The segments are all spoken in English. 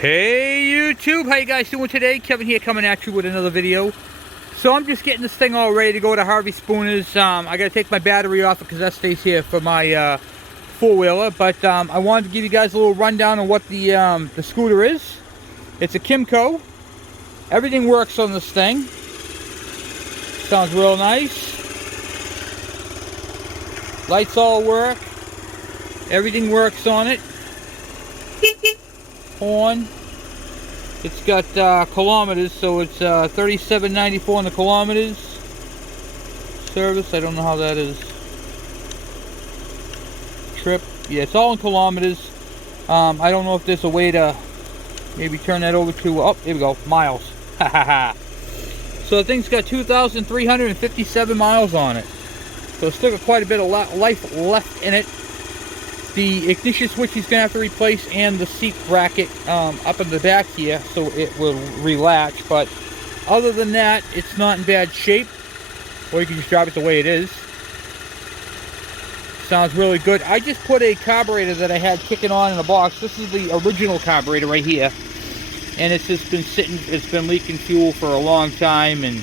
Hey YouTube, how you guys doing today? Kevin here coming at you with another video. So I'm just getting this thing all ready to go to Harvey Spooner's. I gotta take my battery off because that stays here for my four-wheeler. But I wanted to give you guys a little rundown on what the scooter is. It's a Kimco. Everything works on this thing. Sounds real nice. Lights all work. Everything works on it. Horn. It's got kilometers, so it's 37.94 on the kilometers. Service, I don't know how that is. Trip, yeah, it's all in kilometers. I don't know if there's a way to maybe turn that over to, oh, here we go, miles. So the thing's got 2,357 miles on it. So it's still got quite a bit of life left in it. The ignition switch he's going to have to replace, and the seat bracket up in the back here, so it will relatch. But other than that, it's not in bad shape. Or you can just drive it the way it is. Sounds really good. I just put a carburetor that I had kicking on in a box. This is the original carburetor right here. And it's just been sitting, it's been leaking fuel for a long time. And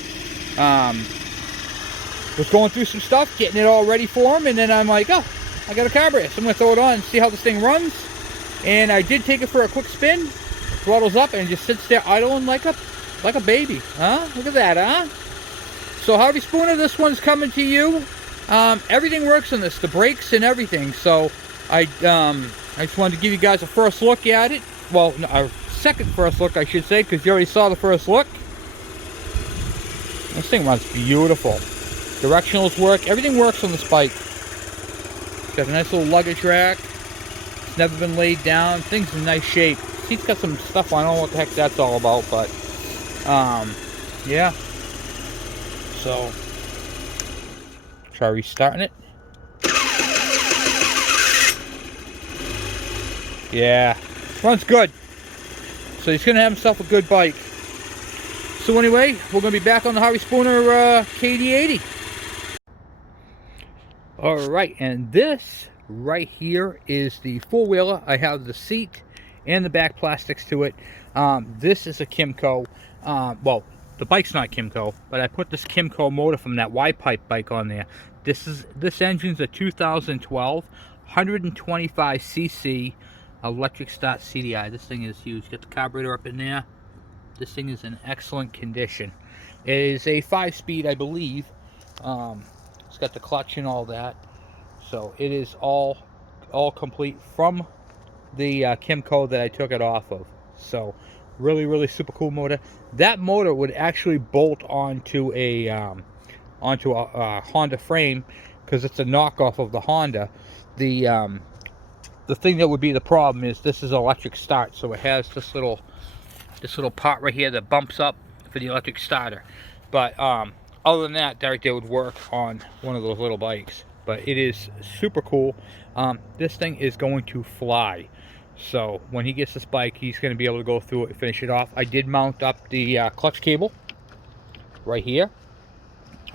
was going through some stuff, getting it all ready for him. And then I'm like, oh, I got a carburetor, so I'm going to throw it on and see how this thing runs. And I did take it for a quick spin. Throttles up and it just sits there idling like a baby. Huh? Look at that, huh? So Harvey Spooner, this one's coming to you. Everything works on this, the brakes and everything. So I just wanted to give you guys a first look at it. Well, no, a second first look, I should say, because you already saw the first look. This thing runs beautiful. Directionals work. Everything works on this bike. Got a nice little luggage rack. It's never been laid down. Thing's in nice shape. Seat's got some stuff on. I don't know what the heck that's all about, but yeah. So try restarting it. Yeah, runs good. So he's gonna have himself a good bike. So anyway, we're gonna be back on the Harvey Spooner KD80. Alright, and this right here is the four-wheeler. I have the seat and the back plastics to it. This is a Kimco. Well, the bike's not Kimco, but I put this Kimco motor from that Y-pipe bike on there. This engine's a 2012 125cc electric start CDI. This thing is huge. Get the carburetor up in there. This thing is in excellent condition. It is a 5-speed, I believe. It's got the clutch and all that, so it is all complete from the Kimco that I took it off of. So really super cool motor. That motor would actually bolt onto a Honda frame because it's a knockoff of the Honda. The thing that would be the problem is this is electric start, so it has this little part right here that bumps up for the electric starter. But other than that, right there would work on one of those little bikes. But it is super cool. This thing is going to fly. So when he gets this bike, he's going to be able to go through it and finish it off. I did mount up the clutch cable right here.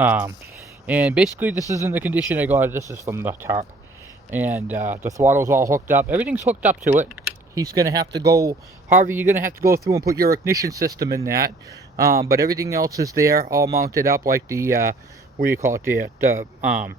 And basically this is in the condition I got it. This is from the tarp. And the throttle's all hooked up. Everything's hooked up to it. He's going to have to go, Harvey, you're going to have to go through and put your ignition system in that. But everything else is there, all mounted up, like the, what do you call it, the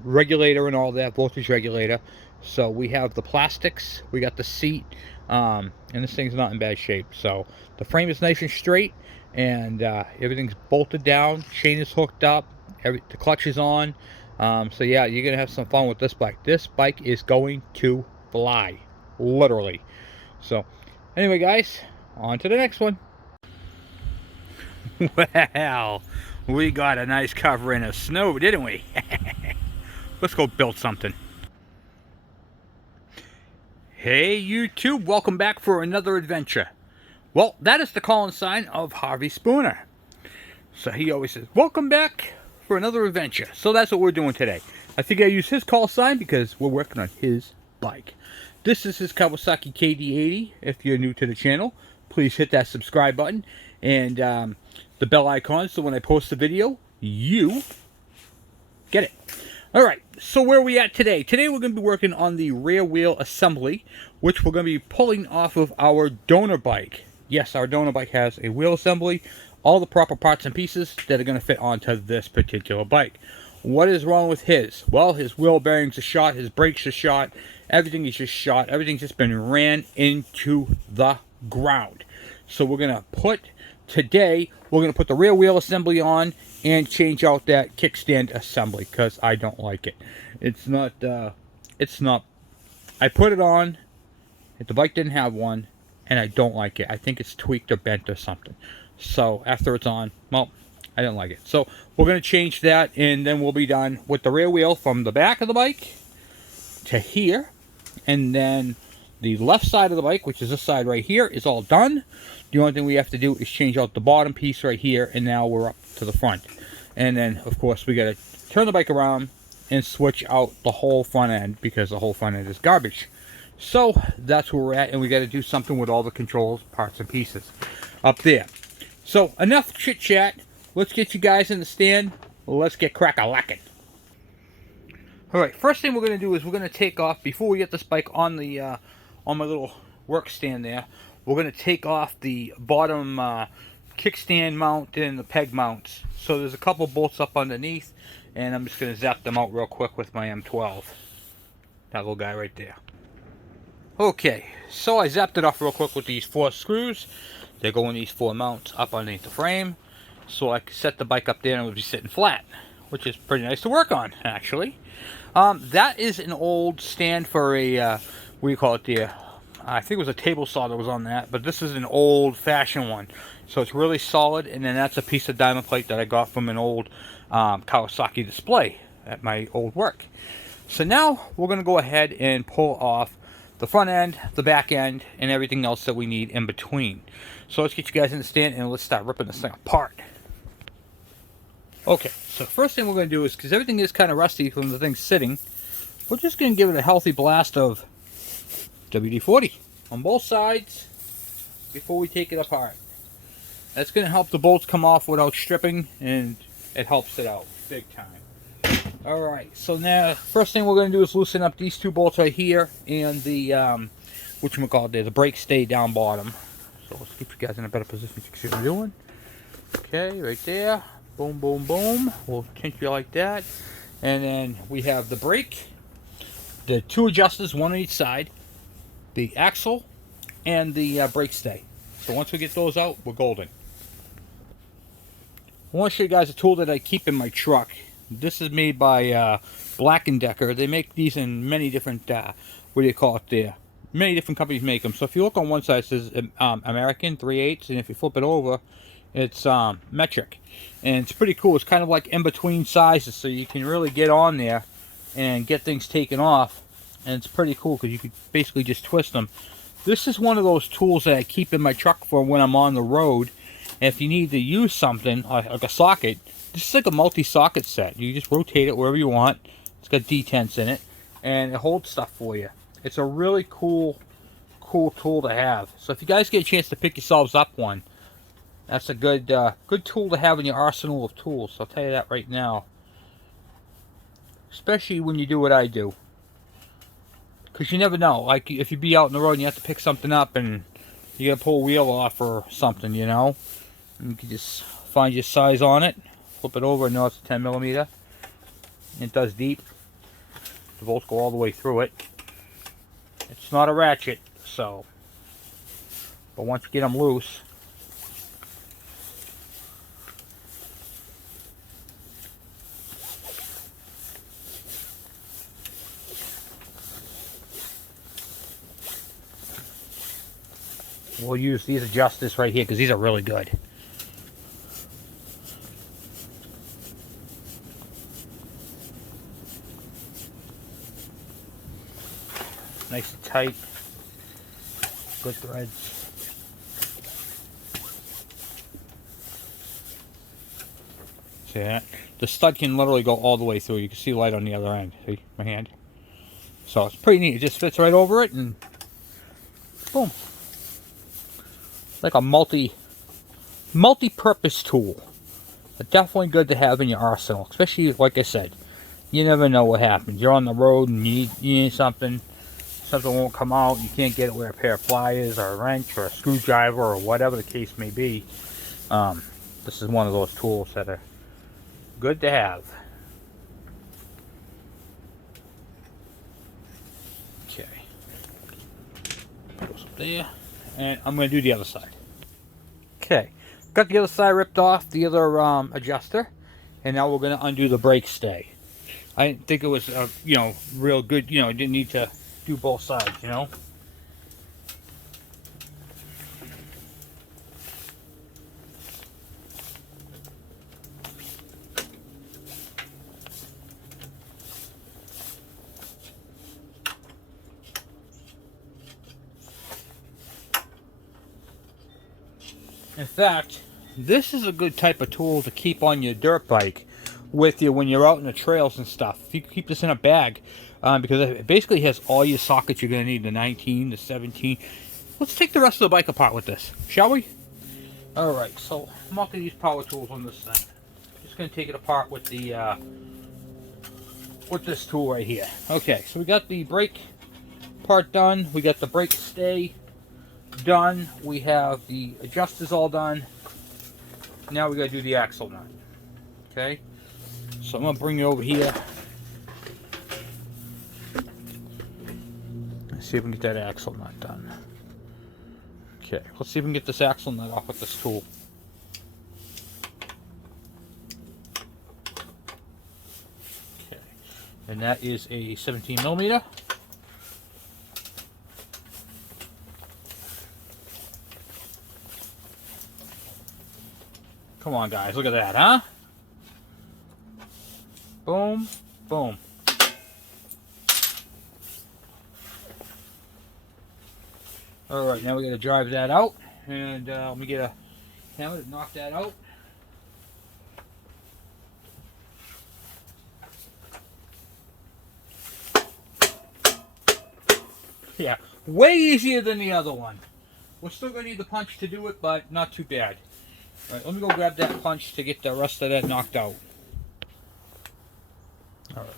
regulator and all that, voltage regulator. So we have the plastics, we got the seat, and this thing's not in bad shape. So the frame is nice and straight, and everything's bolted down, chain is hooked up, the clutch is on. So yeah, you're going to have some fun with this bike. This bike is going to fly, literally. So anyway, guys, on to the next one. Well, we got a nice covering of snow, didn't we? Let's go build something. Hey YouTube, welcome back for another adventure. Well, that is the calling sign of Harvey Spooner. So he always says, welcome back for another adventure. So that's what we're doing today. I think I use his call sign because we're working on his bike. This is his Kawasaki KD80. If you're new to the channel, please hit that subscribe button and the bell icon, so when I post a video, you get it. Alright, so where are we at today? Today we're going to be working on the rear wheel assembly, which we're going to be pulling off of our donor bike. yes, our donor bike has a wheel assembly, all the proper parts and pieces that are going to fit onto this particular bike. What is wrong with his? Well, his wheel bearings are shot, his brakes are shot, everything is just shot, everything's just been ran into the ground. So we're going to put, today, we're going to put the rear wheel assembly on and change out that kickstand assembly, because I don't like it. It's not, I put it on, the bike didn't have one, and I don't like it. I think it's tweaked or bent or something. So after it's on, well, I didn't like it. So we're going to change that, and then we'll be done with the rear wheel from the back of the bike to here. And then the left side of the bike, which is this side right here, is all done. The only thing we have to do is change out the bottom piece right here, and now we're up to the front. And then, of course, we got to turn the bike around and switch out the whole front end, because the whole front end is garbage. So that's where we're at, and we got to do something with all the controls, parts, and pieces up there. So enough chit chat. Let's get you guys in the stand. Let's get crack-a-lacking. All right, first thing we're going to do is we're going to take off, before we get this bike on the on my little work stand there, we're going to take off the bottom kickstand mount and the peg mounts. So there's a couple bolts up underneath, and I'm just going to zap them out real quick with my M12. That little guy right there. Okay, so I zapped it off real quick with these 4 screws. They go in these 4 mounts up underneath the frame, so I could set the bike up there and it would be sitting flat, which is pretty nice to work on, actually. That is an old stand for a, what do you call it there? I think it was a table saw that was on that, but this is an old-fashioned one. So it's really solid, and then that's a piece of diamond plate that I got from an old Kawasaki display at my old work. So now we're going to go ahead and pull off the front end, the back end, and everything else that we need in between. So let's get you guys in the stand and let's start ripping this thing apart. Okay, so the first thing we're going to do is, because everything is kind of rusty from the thing sitting, we're just going to give it a healthy blast of WD-40 on both sides before we take it apart. That's going to help the bolts come off without stripping, and it helps it out big time. Alright, so now first thing we're going to do is loosen up these 2 bolts right here and the whatchamacallit there, the brake stay down bottom. So let's keep you guys in a better position so you can see what I'm doing. Okay, right there. Boom, boom, boom. We'll pinch you like that. And then we have the brake, the 2 adjusters, one on each side, the axle, and the brake stay. So once we get those out, we're golden. I want to show you guys a tool that I keep in my truck. This is made by Black & Decker. They make these in many different, what do you call it there? Many different companies make them. So if you look on one side, it says American 3/8, and if you flip it over, it's metric. And it's pretty cool. It's kind of like in between sizes, so you can really get on there and get things taken off. And it's pretty cool because you could basically just twist them. This is one of those tools that I keep in my truck for when I'm on the road. And if you need to use something, like a socket, this is like a multi-socket set. You just rotate it wherever you want. It's got detents in it, and it holds stuff for you. It's a really cool tool to have. So if you guys get a chance to pick yourselves up one, that's a good tool to have in your arsenal of tools. I'll tell you that right now. Especially when you do what I do. Because you never know. Like if you be out on the road and you have to pick something up and you got to pull a wheel off or something, you know. And you can just find your size on it. Flip it over and know it's a 10mm. It does deep. The bolts go all the way through it. It's not a ratchet, so. But once you get them loose, we'll use these adjusters right here because these are really good. Nice and tight. Good threads. See that? The stud can literally go all the way through. You can see light on the other end. See my hand? So it's pretty neat. It just fits right over it and boom. It's like a multi-purpose tool. But definitely good to have in your arsenal. Especially, like I said, you never know what happens. You're on the road and you need something. something won't come out, you can't get it with a pair of pliers or a wrench or a screwdriver or whatever the case may be, this is one of those tools that are good to have. Okay, goes up there, and I'm going to do the other side. Okay, got the other side ripped off, the other adjuster, and now we're going to undo the brake stay. I didn't think it was, you know, real good, you know, I didn't need to do both sides, you know. In fact, this is a good type of tool to keep on your dirt bike with you when you're out in the trails and stuff. If you keep this in a bag, because it basically has all your sockets you're going to need, the 19, the 17. Let's take the rest of the bike apart with this, shall we? Alright, so I'm not going to use power tools on this thing. I'm just going to take it apart with the with this tool right here. Okay, so we got the brake part done. We got the brake stay done. We have the adjusters all done. Now we got to do the axle nut. Okay, so I'm going to bring you over here. Let's see if we can get that axle nut done. Okay, let's see if we can get this axle nut off with this tool. Okay, and that is a 17 millimeter. Come on, guys, look at that, huh? Boom, boom. Alright, now we gotta drive that out. And let me get a hammer to knock that out. Yeah, way easier than the other one. We're still gonna need the punch to do it, but not too bad. Alright, let me go grab that punch to get the rest of that knocked out. Alright.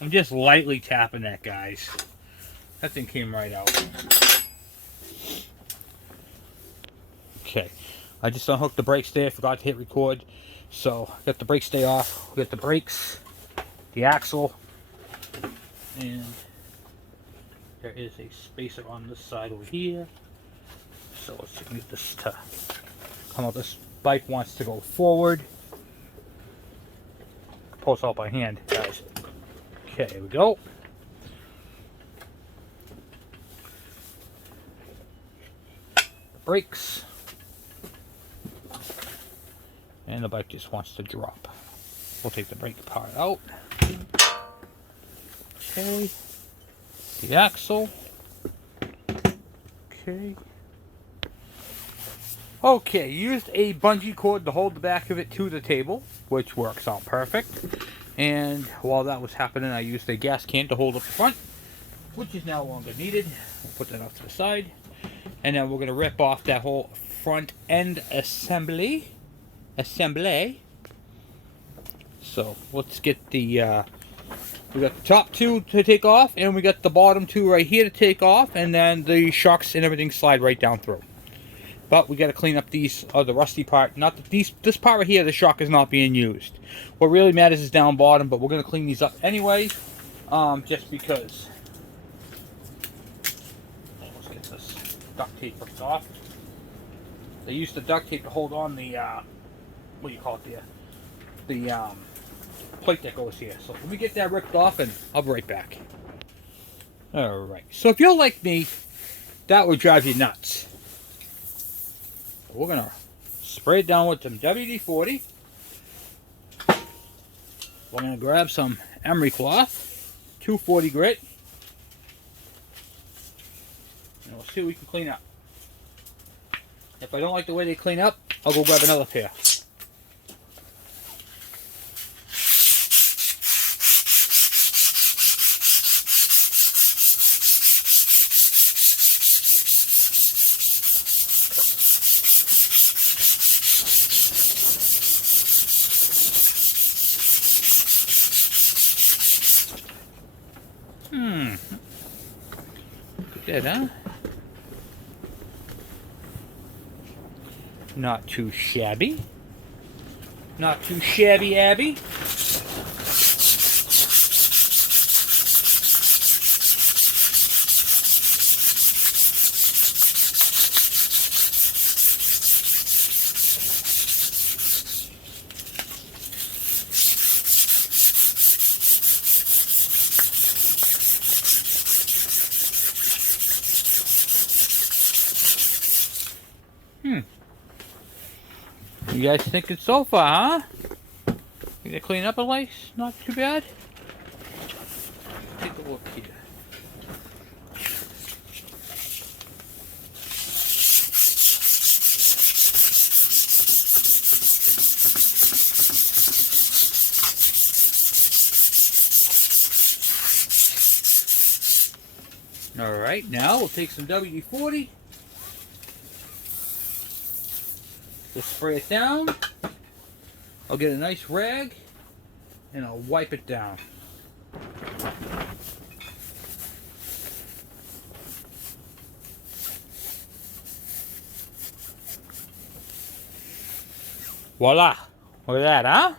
I'm just lightly tapping that, guys. That thing came right out. Okay, I just unhooked the brake stay. I forgot to hit record. So, got the brake stay off. We got the brakes, the axle, and there is a spacer on this side over here. So let's get this to come out. This bike wants to go forward. Pull this out by hand, guys. Okay, here we go. Brakes. And the bike just wants to drop. We'll take the brake part out. Okay. The axle. Okay. Okay, used a bungee cord to hold the back of it to the table, which works out perfect. And while that was happening, I used a gas can to hold up the front, which is no longer needed. I'll put that off to the side. And then we're going to rip off that whole front end assembly. So let's get the we got the top two to take off, and we got the bottom two right here to take off, and then the shocks and everything slide right down through. But we got to clean up these the rusty part. Not that this part right here, the shock is not being used. What really matters is down bottom, but we're going to clean these up anyway, just because. Let's get this duct tape ripped off. They used the duct tape to hold on the what do you call it, the plate that goes here. So let me get that ripped off, and I'll be right back. Alright, so if you're like me, that would drive you nuts. We're going to spray it down with some WD-40. We're going to grab some emery cloth, 240 grit, and we'll see what we can clean up. If I don't like the way they clean up, I'll go grab another pair. that, huh? Not too shabby. Not too shabby, Abby. You guys think it's so far, huh? Think they clean up a place? Not too bad? Take a look here. Alright, now we'll take some WD-40. Just spray it down. I'll get a nice rag and I'll wipe it down. Voila! Look at that, huh?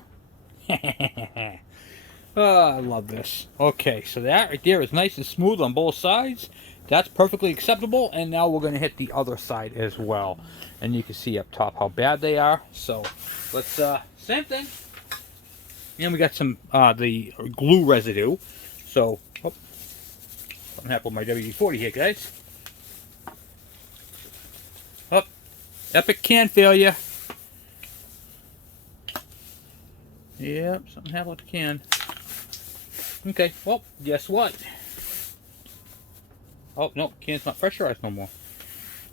Oh, I love this. Okay, so that right there is nice and smooth on both sides. That's perfectly acceptable, and now we're going to hit the other side as well. And you can see up top how bad they are. So, let's, same thing. And we got some, the glue residue. So, oh, something happened with my WD-40 here, guys. Oh, epic can failure. Yep, something happened with the can. Okay, well, guess what? Oh, no, can's not pressurized no more.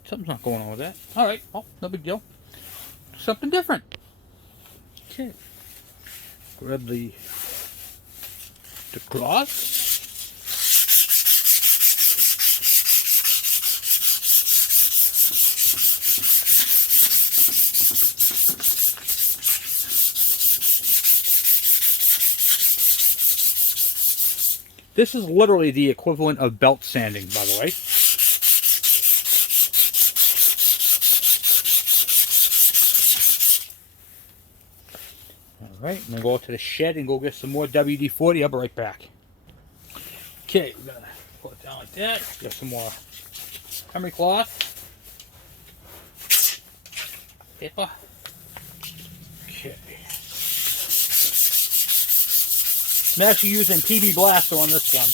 Something's not going on with that. Alright, well, no big deal. Something different. Okay. Grab the cloth. This is literally the equivalent of belt sanding, by the way. Alright, I'm going to go out to the shed and go get some more WD-40. I'll be right back. Okay, we're going to put it down like that. Get some more emery cloth. Paper. Okay. I'm actually using PB Blaster on this one.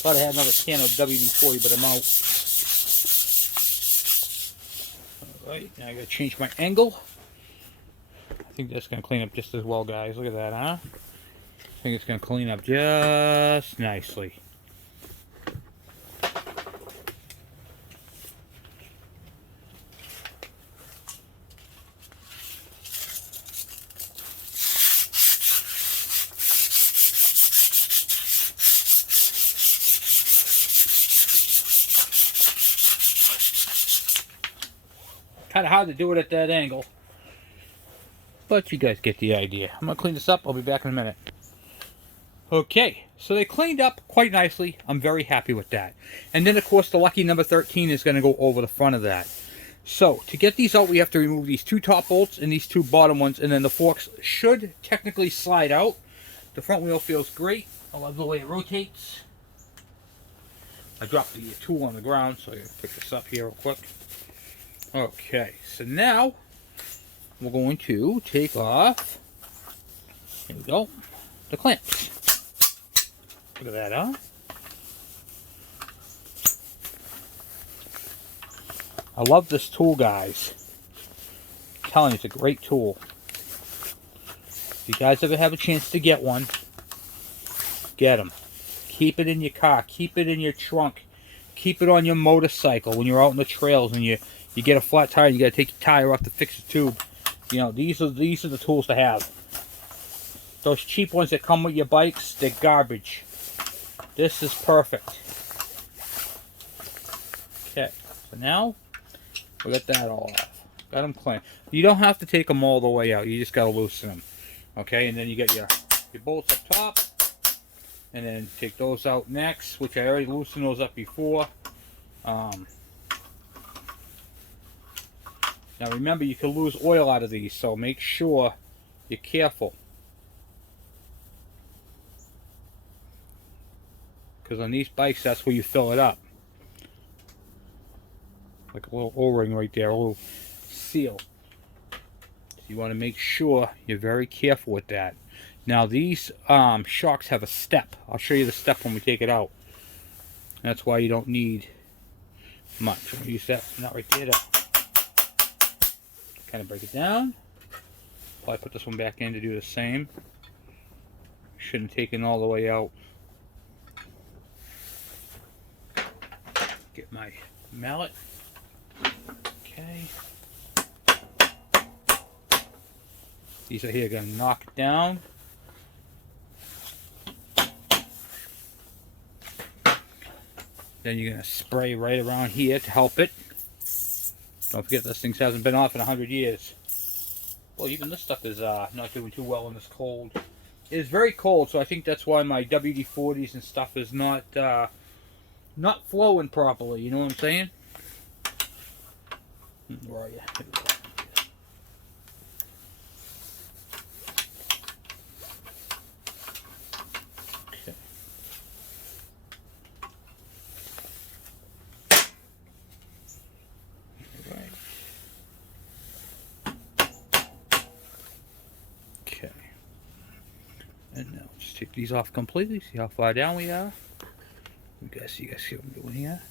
Thought I had another can of WD-40, but I'm out. Alright, now I gotta change my angle. I think that's gonna clean up just as well, guys. Look at that, huh? I think it's gonna clean up just nicely. Kind of hard to do it at that angle, but you guys get the idea. I'm gonna clean this up. I'll be back in a minute. Okay, so they cleaned up quite nicely. I'm very happy with that. And then of course the lucky number 13 is going to go over the front of that. So to get these out, we have to remove these two top bolts and these two bottom ones, and then the forks should technically slide out. The front wheel feels great. I love the way it rotates. I dropped the tool on the ground, so I gotta pick this up here real quick. Okay, so now we're going to take off, here we go, the clamps. Look at that, huh? I love this tool, guys. I'm telling you, it's a great tool. If you guys ever have a chance to get one, get them. Keep it in your car, keep it in your trunk, keep it on your motorcycle when you're out in the trails and you get a flat tire and you got to take your tire off to fix the tube. You know, these are the tools to have. Those cheap ones that come with your bikes, they're garbage. This is perfect. Okay, so now we got that all off. Got them clean. You don't have to take them all the way out. You just got to loosen them. Okay, and then you get your bolts up top. And then take those out next, which I already loosened those up before. Now remember, you can lose oil out of these, so make sure you're careful. Because on these bikes, that's where you fill it up. Like a little O-ring right there, a little seal. So you want to make sure you're very careful with that. Now these shocks have a step. I'll show you the step when we take it out. That's why you don't need much. I'll use that nut right there to kind of break it down. Probably put this one back in to do the same. Shouldn't take it all the way out. Get my mallet. Okay. These are here going to knock it down. Then you're going to spray right around here to help it. Don't forget this thing hasn't been off in 100 years. Well, even this stuff is not doing too well in this cold. It is very cold, so I think that's why my WD-40s and stuff is not flowing properly. You know what I'm saying? Where are you? Here we go. And now just take these off completely. See how far down we are. You guys see what I'm doing here?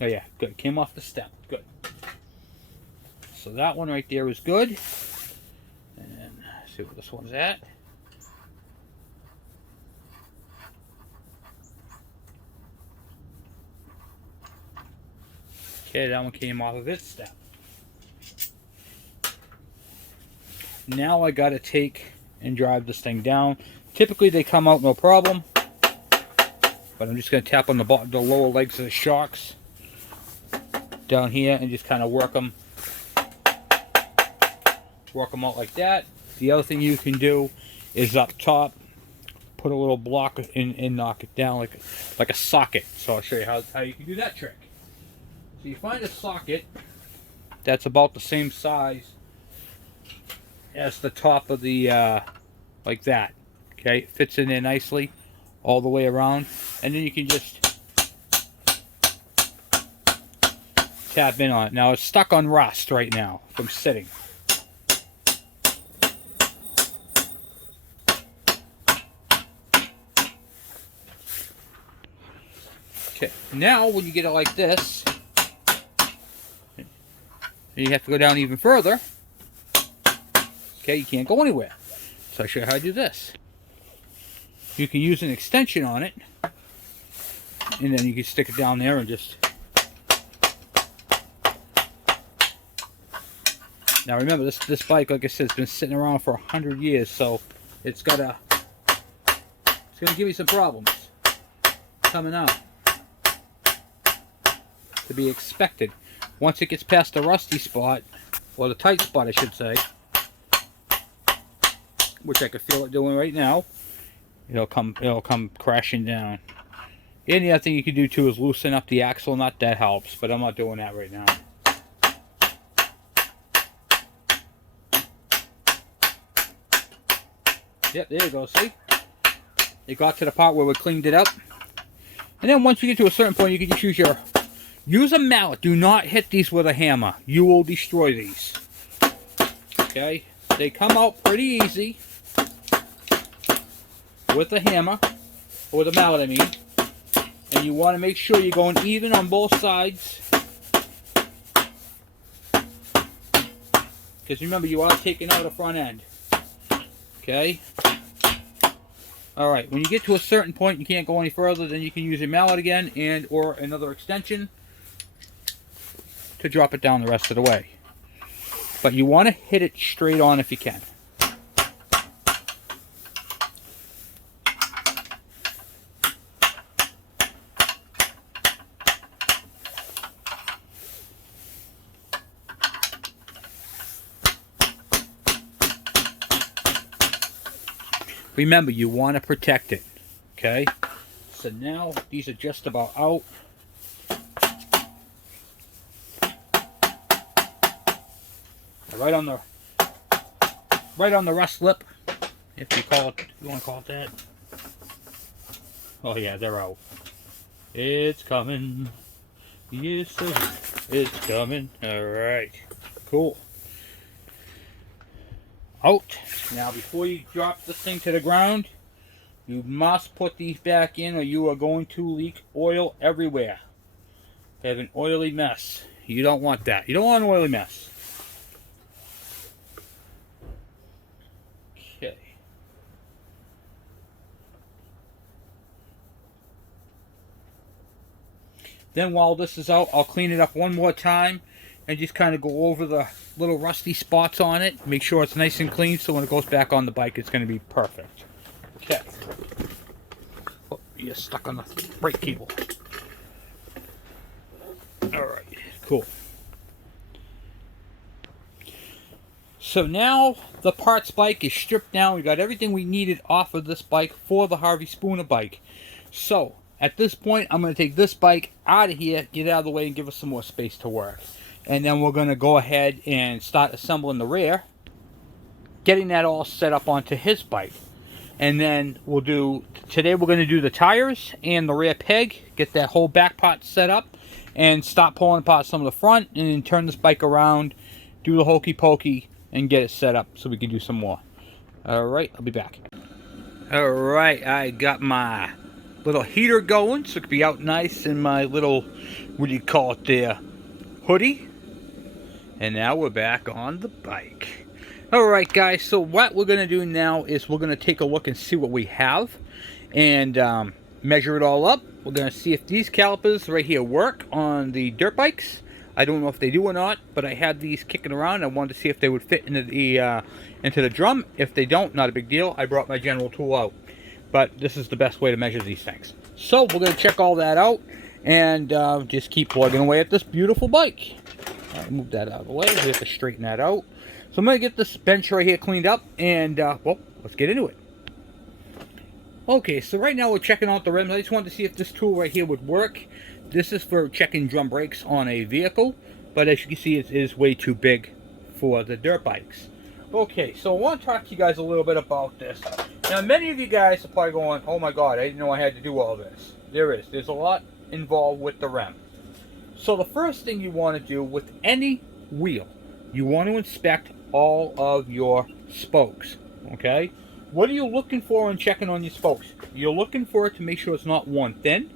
Oh yeah, good. Came off the step. Good. So that one right there is good. And see what this one's at. Okay, that one came off of its step. Now I gotta take and drive this thing down. Typically they come out no problem, but I'm just gonna tap on the lower legs of the shocks down here and just kind of work them out like that. The other thing you can do is up top, put a little block in and knock it down like a socket. So I'll show you how you can do that trick. So you find a socket that's about the same size as the top of the like that. Okay, it fits in there nicely all the way around, and then you can just tap in on it. Now it's stuck on rust right now from sitting. Okay, now when you get it like this, you have to go down even further. Okay, you can't go anywhere. So I'll show you how to do this. You can use an extension on it, and then you can stick it down there and just... Now remember, this bike, like I said, has been sitting around for 100 years, so it's gonna give you some problems coming out. To be expected. Once it gets past the rusty spot, or the tight spot I should say, which I could feel it doing right now, it'll come crashing down. And the other thing you can do too is loosen up the axle nut. That helps, but I'm not doing that right now. Yep, there you go, see? It got to the part where we cleaned it up. And then once you get to a certain point, you can just use a mallet. Do not hit these with a hammer. You will destroy these. Okay? They come out pretty easy with a hammer, or with a mallet I mean. And you want to make sure you're going even on both sides. Because remember, you are taking out the front end. Okay? Alright, when you get to a certain point, you can't go any further, then you can use your mallet again and or another extension to drop it down the rest of the way. But you want to hit it straight on if you can. remember, you want to protect it. Okay? So now these are just about out. Right on the rust lip, if you call it, you want to call it that. Oh yeah, they're out. It's coming. Yes, sir. It's coming. All right. Cool. Out. Now, before you drop this thing to the ground, you must put these back in, or you are going to leak oil everywhere. Have an oily mess. You don't want that. You don't want an oily mess. Okay. Then while this is out, I'll clean it up one more time and just kind of go over the little rusty spots on it. Make sure it's nice and clean so when it goes back on the bike, it's going to be perfect. Okay. Oh, you're stuck on the brake cable. Alright, cool. So now the parts bike is stripped down. We got everything we needed off of this bike for the Harvey Spooner bike. So at this point, I'm going to take this bike out of here, get out of the way, and give us some more space to work. And then we're going to go ahead and start assembling the rear, getting that all set up onto his bike. And then today we're going to do the tires and the rear peg, get that whole back part set up, and stop pulling apart some of the front, and then turn this bike around, do the hokey pokey, and get it set up so we can do some more. Alright, I'll be back. Alright, I got my little heater going so it can be out nice in my little, what do you call it there, hoodie. And now we're back on the bike. Alright guys, so what we're going to do now is we're going to take a look and see what we have. And measure it all up. We're going to see if these calipers right here work on the dirt bikes. I don't know if they do or not, but I had these kicking around. I wanted to see if they would fit into the drum. If they don't, not a big deal. I brought my general tool out. But this is the best way to measure these things. So we're going to check all that out and just keep plugging away at this beautiful bike. I'll move that out of the way. We have to straighten that out. So I'm going to get this bench right here cleaned up and, well, let's get into it. Okay, so right now we're checking out the rims. I just wanted to see if this tool right here would work. This is for checking drum brakes on a vehicle, but as you can see, it is way too big for the dirt bikes. Okay, so I want to talk to you guys a little bit about this. Now, many of you guys are probably going, oh my god, I didn't know I had to do all this. There's a lot involved with the rim. So the first thing you want to do with any wheel, you want to inspect all of your spokes, okay? What are you looking for when checking on your spokes? You're looking for it to make sure it's not worn thin.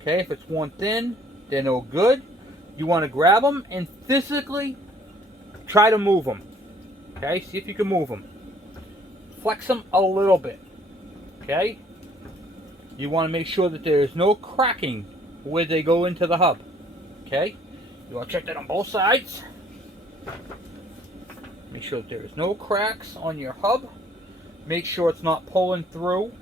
Okay, if it's worn thin, they're no good. You want to grab them and physically try to move them. Okay, see if you can move them. Flex them a little bit. Okay? You want to make sure that there is no cracking where they go into the hub. Okay? You want to check that on both sides. Make sure that there is no cracks on your hub. Make sure it's not pulling through.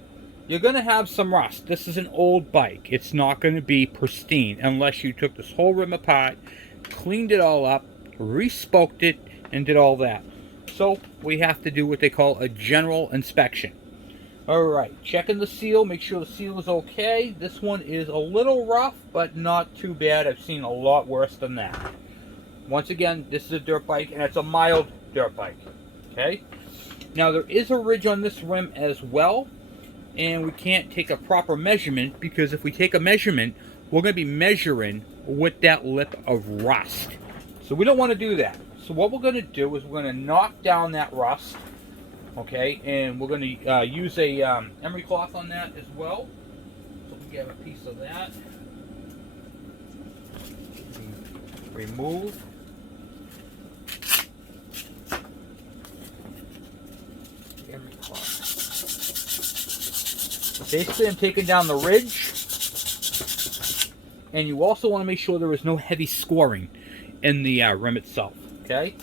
You're going to have some rust. This is an old bike. It's not going to be pristine unless you took this whole rim apart, cleaned it all up, re-spoked it, and did all that. So we have to do what they call a general inspection. Alright, checking the seal, make sure the seal is okay. This one is a little rough, but not too bad. I've seen a lot worse than that. Once again, this is a dirt bike, and it's a mild dirt bike. Okay? Now, there is a ridge on this rim as well, and we can't take a proper measurement, because if we take a measurement, we're going to be measuring with that lip of rust. So we don't want to do that. So what we're going to do is we're going to knock down that rust, okay, and we're going to use a emery cloth on that as well. So we get a piece of that. Remove. The emery cloth. Basically, I'm taking down the ridge, and you also want to make sure there is no heavy scoring in the rim itself. Okay.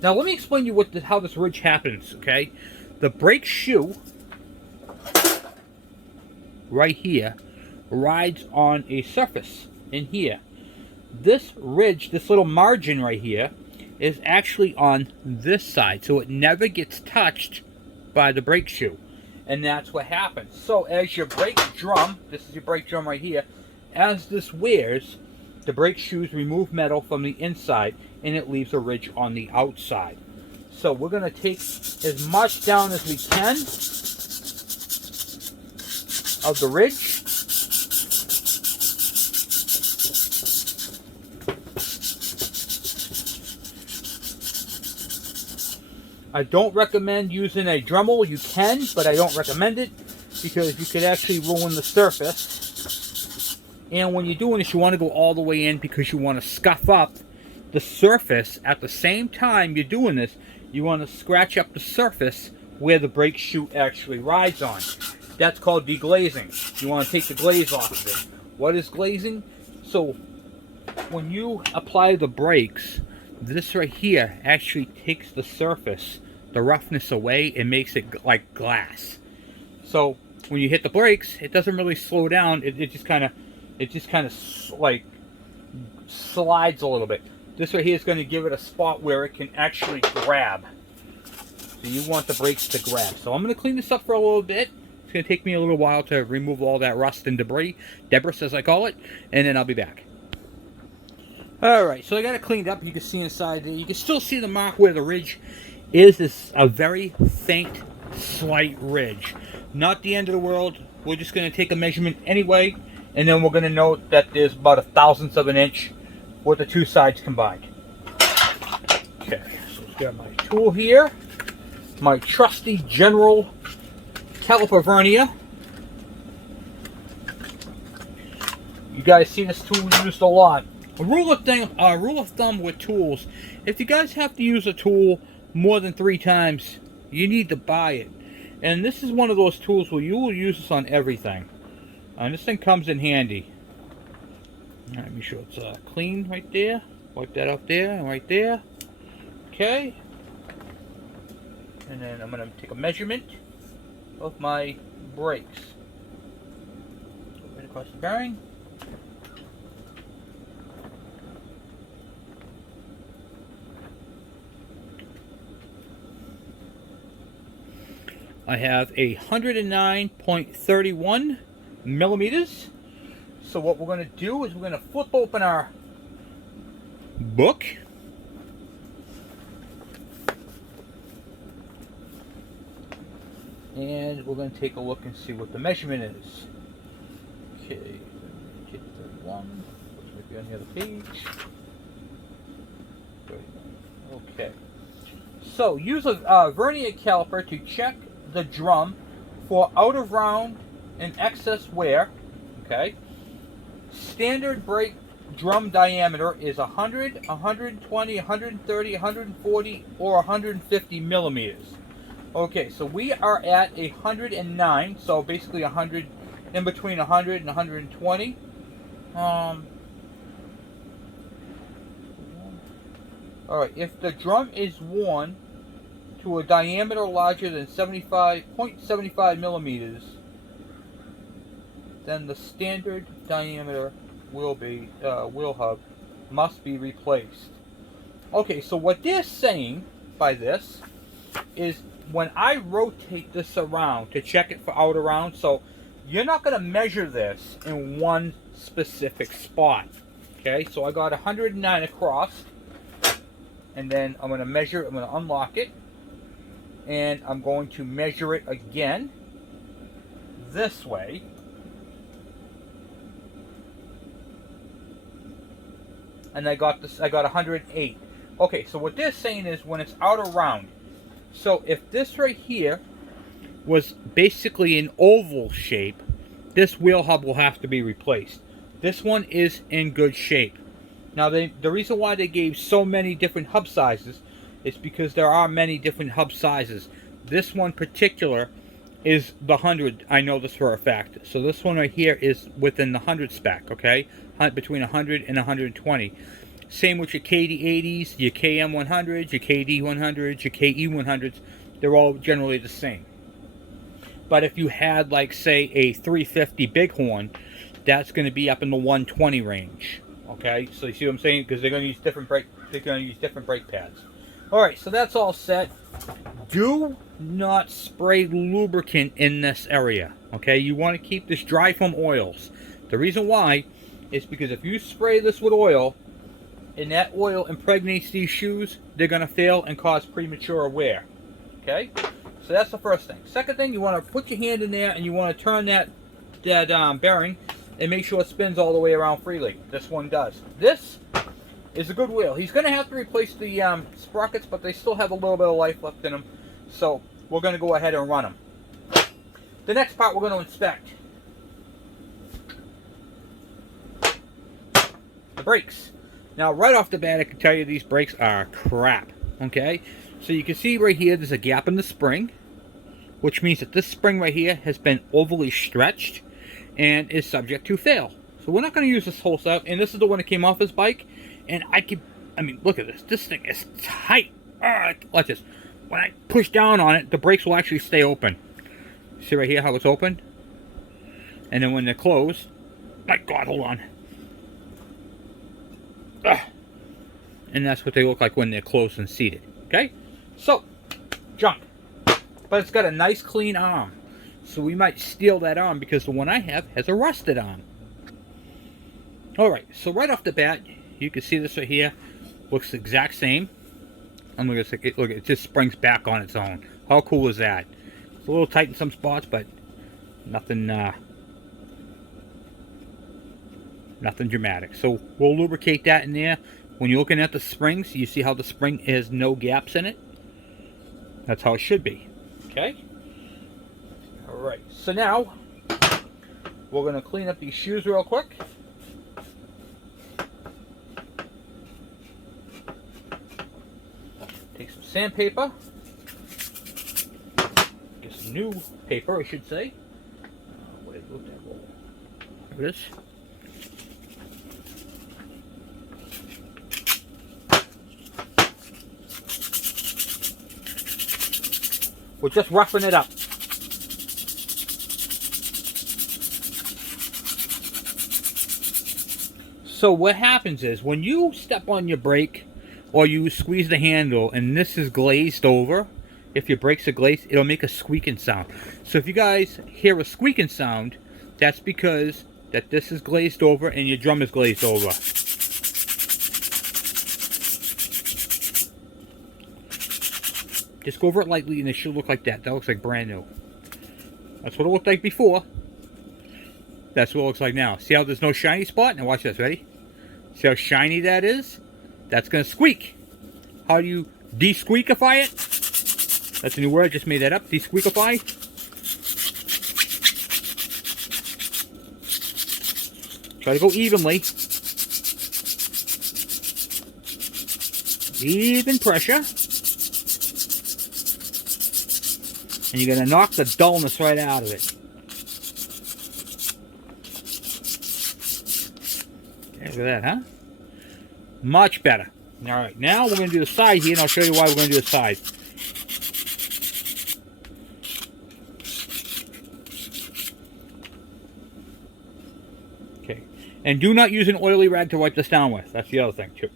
Now let me explain to you how this ridge happens. Okay, the brake shoe right here rides on a surface in here. This ridge, this little margin right here, is actually on this side, so it never gets touched by the brake shoe. And that's what happens. So as your brake drum, this is your brake drum right here, as this wears, the brake shoes remove metal from the inside and it leaves a ridge on the outside. So we're going to take as much down as we can of the ridge. I don't recommend using a Dremel. You can, but I don't recommend it because you could actually ruin the surface. And when you're doing this, you want to go all the way in because you want to scuff up the surface. At the same time you're doing this, you want to scratch up the surface where the brake shoe actually rides on. That's called deglazing. You want to take the glaze off of it. What is glazing? So when you apply the brakes, this right here actually takes the surface, the roughness away, and makes it like glass. So when you hit the brakes, it doesn't really slow down. It just kind of like slides a little bit. This right here is going to give it a spot where it can actually grab. So you want the brakes to grab. So I'm going to clean this up for a little bit. It's going to take me a little while to remove all that rust and debris, as I call it, and then I'll be back. Alright, so I got it cleaned up. You can see inside there. You can still see the mark where the ridge is. It's a very faint, slight ridge. Not the end of the world. We're just going to take a measurement anyway, and then we're going to note that there's about 1/1000 of an inch with the two sides combined. Okay, so let's get my tool here. My trusty General caliper vernier. You guys see this tool used a lot. A rule of thumb with tools, if you guys have to use a tool more than 3 times, you need to buy it. And this is one of those tools where you will use this on everything. And this thing comes in handy. Let me show it's clean right there. Wipe that up there and right there. Okay. And then I'm going to take a measurement of my brakes. Right across the bearing. I have a 109.31 millimeters. So what we're going to do is we're going to flip open our book. And we're going to take a look and see what the measurement is. Okay, 31. Looks like on the other page. Okay. So use a vernier caliper to check the drum for out of round and excess wear. Okay. Standard brake drum diameter is 100, 120, 130, 140, or 150 millimeters. Okay, so we are at 109, so basically 100, in between 100 and 120. Alright, if the drum is worn to a diameter larger than 0.75 millimeters, then the standard diameter wheel hub must be replaced. Okay, so what they're saying by this is when I rotate this around to check it for out around, so you're not going to measure this in one specific spot. Okay, so I got 109 across, and then I'm going to measure, I'm going to unlock it, and I'm going to measure it again this way. And I got 108. Okay, so what they're saying is when it's out around, so if this right here was basically an oval shape, this wheel hub will have to be replaced. This one is in good shape. Now, the reason why they gave so many different hub sizes is because there are many different hub sizes. This one particular is the 100. I know this for a fact. So this one right here is within the 100 spec, okay? Between 100 and 120. Same with your KD80s, your KM100s, your KD100s, your KE100s. They're all generally the same. But if you had, like, say, a 350 Bighorn, that's going to be up in the 120 range. Okay, so you see what I'm saying? Because they're going to use different brake. they're going to use different brake pads. Alright, so that's all set. Do not spray lubricant in this area. Okay, you want to keep this dry from oils. The reason why is because if you spray this with oil, and that oil impregnates these shoes, they're going to fail and cause premature wear. Okay, so that's the first thing. Second thing, you want to put your hand in there and you want to turn that bearing and make sure it spins all the way around freely. This one does. This is a good wheel. He's going to have to replace the sprockets, but they still have a little bit of life left in them. So we're going to go ahead and run them. The next part we're going to inspect. The brakes. Now, right off the bat, I can tell you these brakes are crap. Okay? So you can see right here, there's a gap in the spring, which means that this spring right here has been overly stretched and is subject to fail. So we're not going to use this whole stuff. And this is the one that came off his bike. And I mean, look at this. This thing is tight. Watch this. When I push down on it, the brakes will actually stay open. See right here how it's open? And then when they're closed, my God, hold on. And that's what they look like when they're closed and seated. Okay? So, junk. But it's got a nice clean arm. So we might steal that arm because the one I have has a rusted arm. Alright, so right off the bat, you can see this right here. Looks the exact same. I'm going to say, look, it just springs back on its own. How cool is that? It's a little tight in some spots, but nothing nothing dramatic. So we'll lubricate that in there. When you're looking at the springs, you see how the spring has no gaps in it? That's how it should be. Okay? Alright, so now we're going to clean up these shoes real quick. Take some sandpaper. Get some new paper, I should say. Where did that roll? There it is. We're just roughing it up. So what happens is when you step on your brake or you squeeze the handle and this is glazed over, if your brakes are glazed, it'll make a squeaking sound. So if you guys hear a squeaking sound, that's because that this is glazed over and your drum is glazed over. Just go over it lightly and it should look like that. That looks like brand new. That's what it looked like before. That's what it looks like now. See how there's no shiny spot? Now watch this, ready? See how shiny that is? That's going to squeak. How do you de-squeakify it? That's a new word, I just made that up. De-squeakify. Try to go evenly. Even pressure. And you're going to knock the dullness right out of it. Okay, look at that, huh? Much better. Alright, now we're going to do the side here, and I'll show you why we're going to do the side. Okay. And do not use an oily rag to wipe this down with. That's the other thing, too.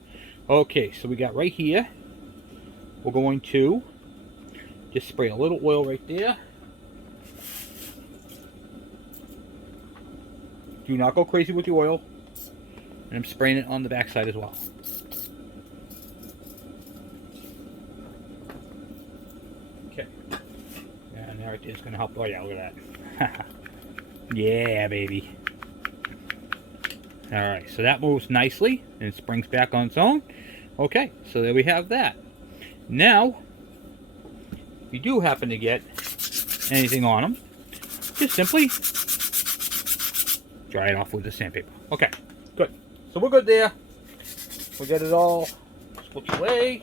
Okay, so we got right here. We're going to just spray a little oil right there. Do not go crazy with the oil. And I'm spraying it on the back side as well. Okay. And there it is going to help. Oh yeah, look at that. Yeah, baby. Alright, so that moves nicely and it springs back on its own. Okay, so there we have that. Now, if you do happen to get anything on them, just simply dry it off with the sandpaper. Okay, good. So we're good there. We got it all split away.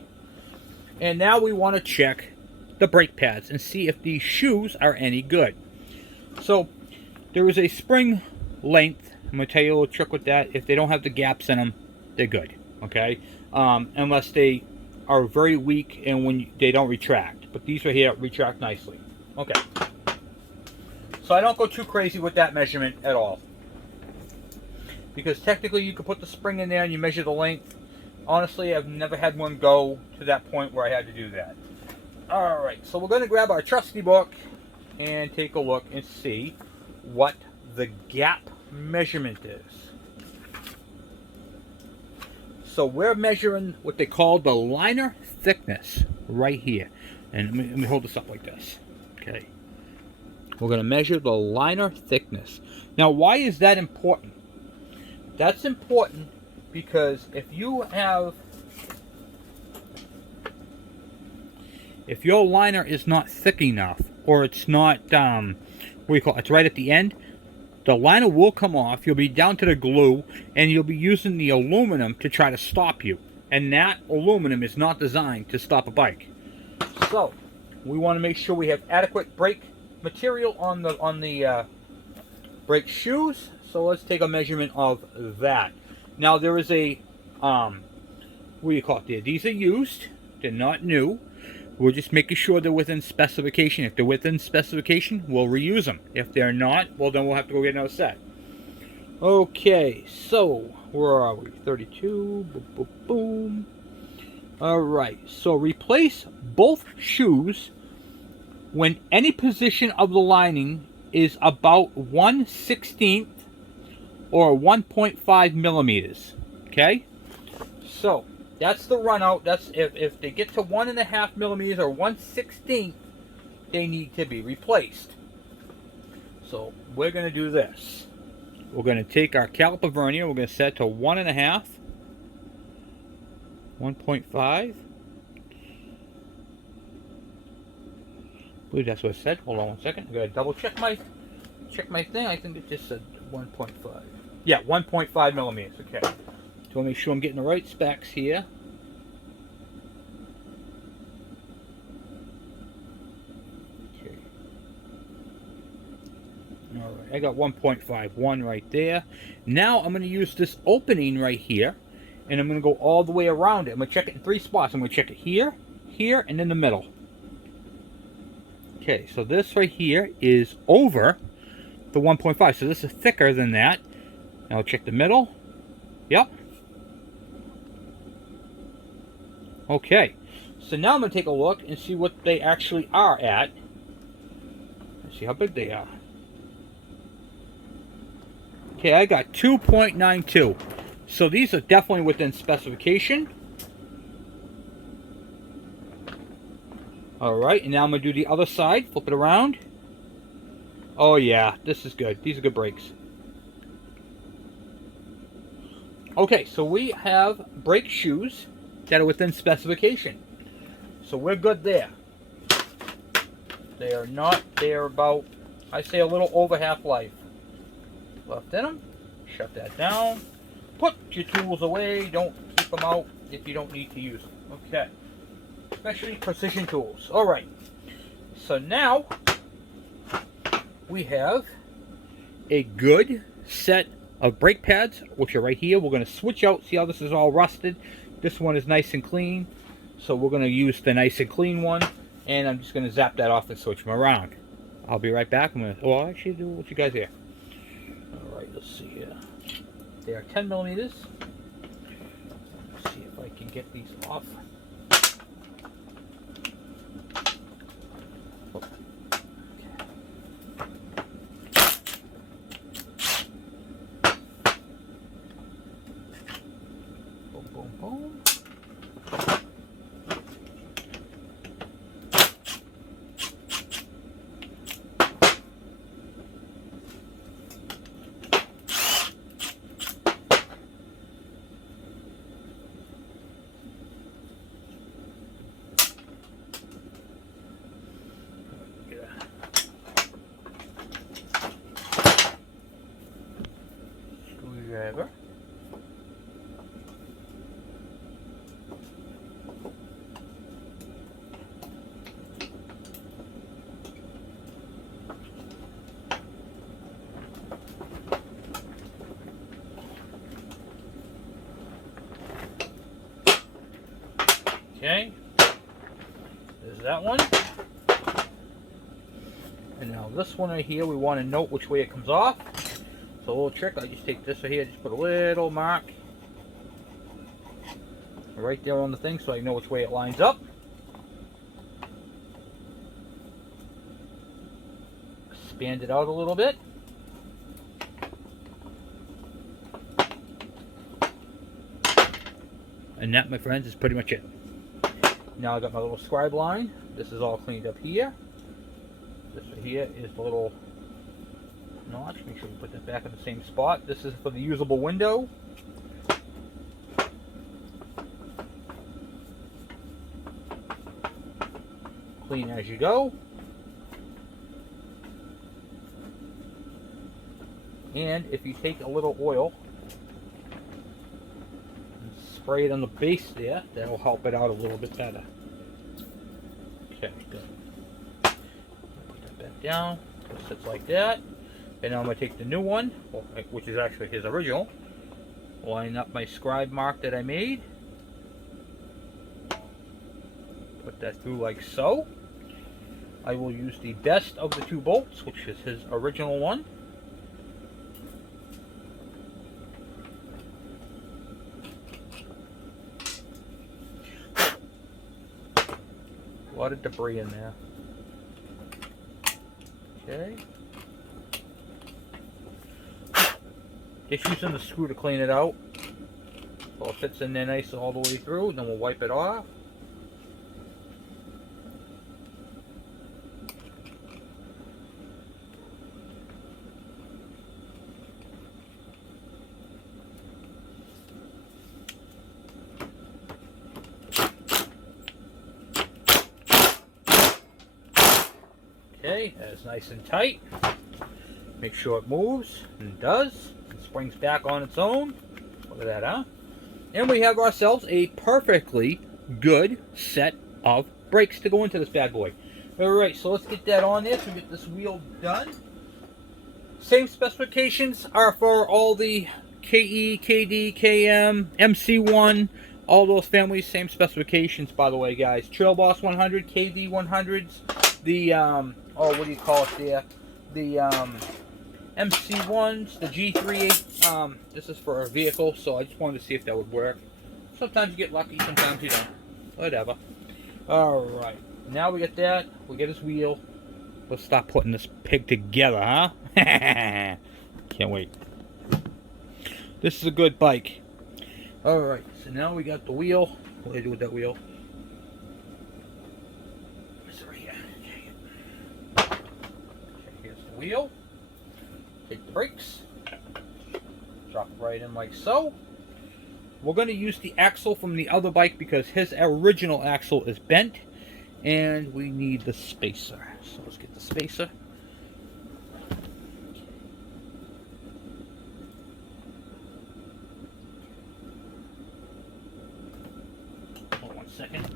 And now we want to check the brake pads and see if these shoes are any good. So there is a spring length. I'm going to tell you a little trick with that. If they don't have the gaps in them, they're good. Okay? Unless they are very weak and when they don't retract. But these right here retract nicely. Okay. So I don't go too crazy with that measurement at all. Because technically you can put the spring in there and you measure the length. Honestly, I've never had one go to that point where I had to do that. Alright, so we're going to grab our trusty book and take a look and see what the gap measurement is. So we're measuring what they call the liner thickness right here. And let me hold this up like this. Okay. We're going to measure the liner thickness. Now, why is that important? That's important because if your liner is not thick enough, or it's not, what do you call it, it's right at the end, the liner will come off, you'll be down to the glue, and you'll be using the aluminum to try to stop you. And that aluminum is not designed to stop a bike. So, we want to make sure we have adequate brake material on the brake shoes. So let's take a measurement of that. Now there is a, what do you call it there? These are used, they're not new. We're just making sure they're within specification. If they're within specification, we'll reuse them. If they're not, well then we'll have to go get another set. Okay, so where are we? 32, boom, boom, boom. Alright, so replace both shoes when any position of the lining is about 1/16 or 1.5 millimeters. Okay? So, that's the run out. That's if they get to 1.5 millimeters or 1/16, they need to be replaced. So, we're going to do this. We're going to take our caliper vernier, we're going to set it to 1.5, 1.5. I believe that's what it said. Hold on 1 second. I gotta double check my thing. I think it just said 1.5. Yeah, 1.5 millimeters. Okay. So I'll make sure I'm getting the right specs here. Okay. Alright, I got 1.51 right there. Now I'm going to use this opening right here, and I'm going to go all the way around it. I'm going to check it in 3 spots. I'm going to check it here, here, and in the middle. Okay, so this right here is over the 1.5. So this is thicker than that. Now I'll check the middle. Yep. Okay, so now I'm going to take a look and see what they actually are at. Let's see how big they are. Okay, I got 2.92. So these are definitely within specification. Alright, and now I'm going to do the other side. Flip it around. Oh yeah, this is good. These are good brakes. Okay, so we have brake shoes that are within specification. So we're good there. They are not, they are about, I say a little over half life left in them. Shut that down. Put your tools away. Don't keep them out if you don't need to use them. Okay. Especially precision tools. Alright. So now we have a good set of brake pads, which are right here. We're going to switch out. See how this is all rusted? This one is nice and clean. So we're going to use the nice and clean one. And I'm just going to zap that off and switch them around. I'll be right back. I'm going to, well, actually do what you guys here. Alright, let's see here. They are 10 millimeters. Let's see if I can get these off. Boom, boom, boom. Screwdriver. Okay, there's that one. And now this one right here, we want to note which way it comes off. So a little trick, I just take this right here, just put a little mark right there on the thing so I know which way it lines up. Expand it out a little bit. And that, my friends, is pretty much it. Now I got my little scribe line. This is all cleaned up here. This right here is the little notch. Make sure you put that back in the same spot. This is for the usable window. Clean as you go. And if you take a little oil and spray it on the base there, that'll help it out a little bit better. Okay, good. Put that back down. It sits like that. And now I'm going to take the new one, which is actually his original, line up my scribe mark that I made. Put that through like so. I will use the best of the two bolts, which is his original one. A lot of debris in there. Okay. Just using the screw to clean it out. So it fits in there nice all the way through, and then we'll wipe it off. Okay, that's nice and tight. Make sure it moves, and it does. It springs back on its own. Look at that, huh? And we have ourselves a perfectly good set of brakes to go into this bad boy. Alright, so let's get that on there so we get this wheel done. Same specifications are for all the KE, KD, KM, MC1, all those families. Same specifications, by the way, guys. Trail Boss 100, KD 100s, the, oh, what do you call it there? The, MC1s, the G38, this is for a vehicle, so I just wanted to see if that would work. Sometimes you get lucky, sometimes you don't. Whatever. Alright, now we get that, we get his wheel. Let's start putting this pig together, huh? Can't wait. This is a good bike. Alright, so now we got the wheel. What do I do with that wheel? It's right here. Okay, here's the wheel. Take the brakes, drop it right in like so. We're going to use the axle from the other bike because his original axle is bent, and we need the spacer. So let's get the spacer. Hold on 1 second.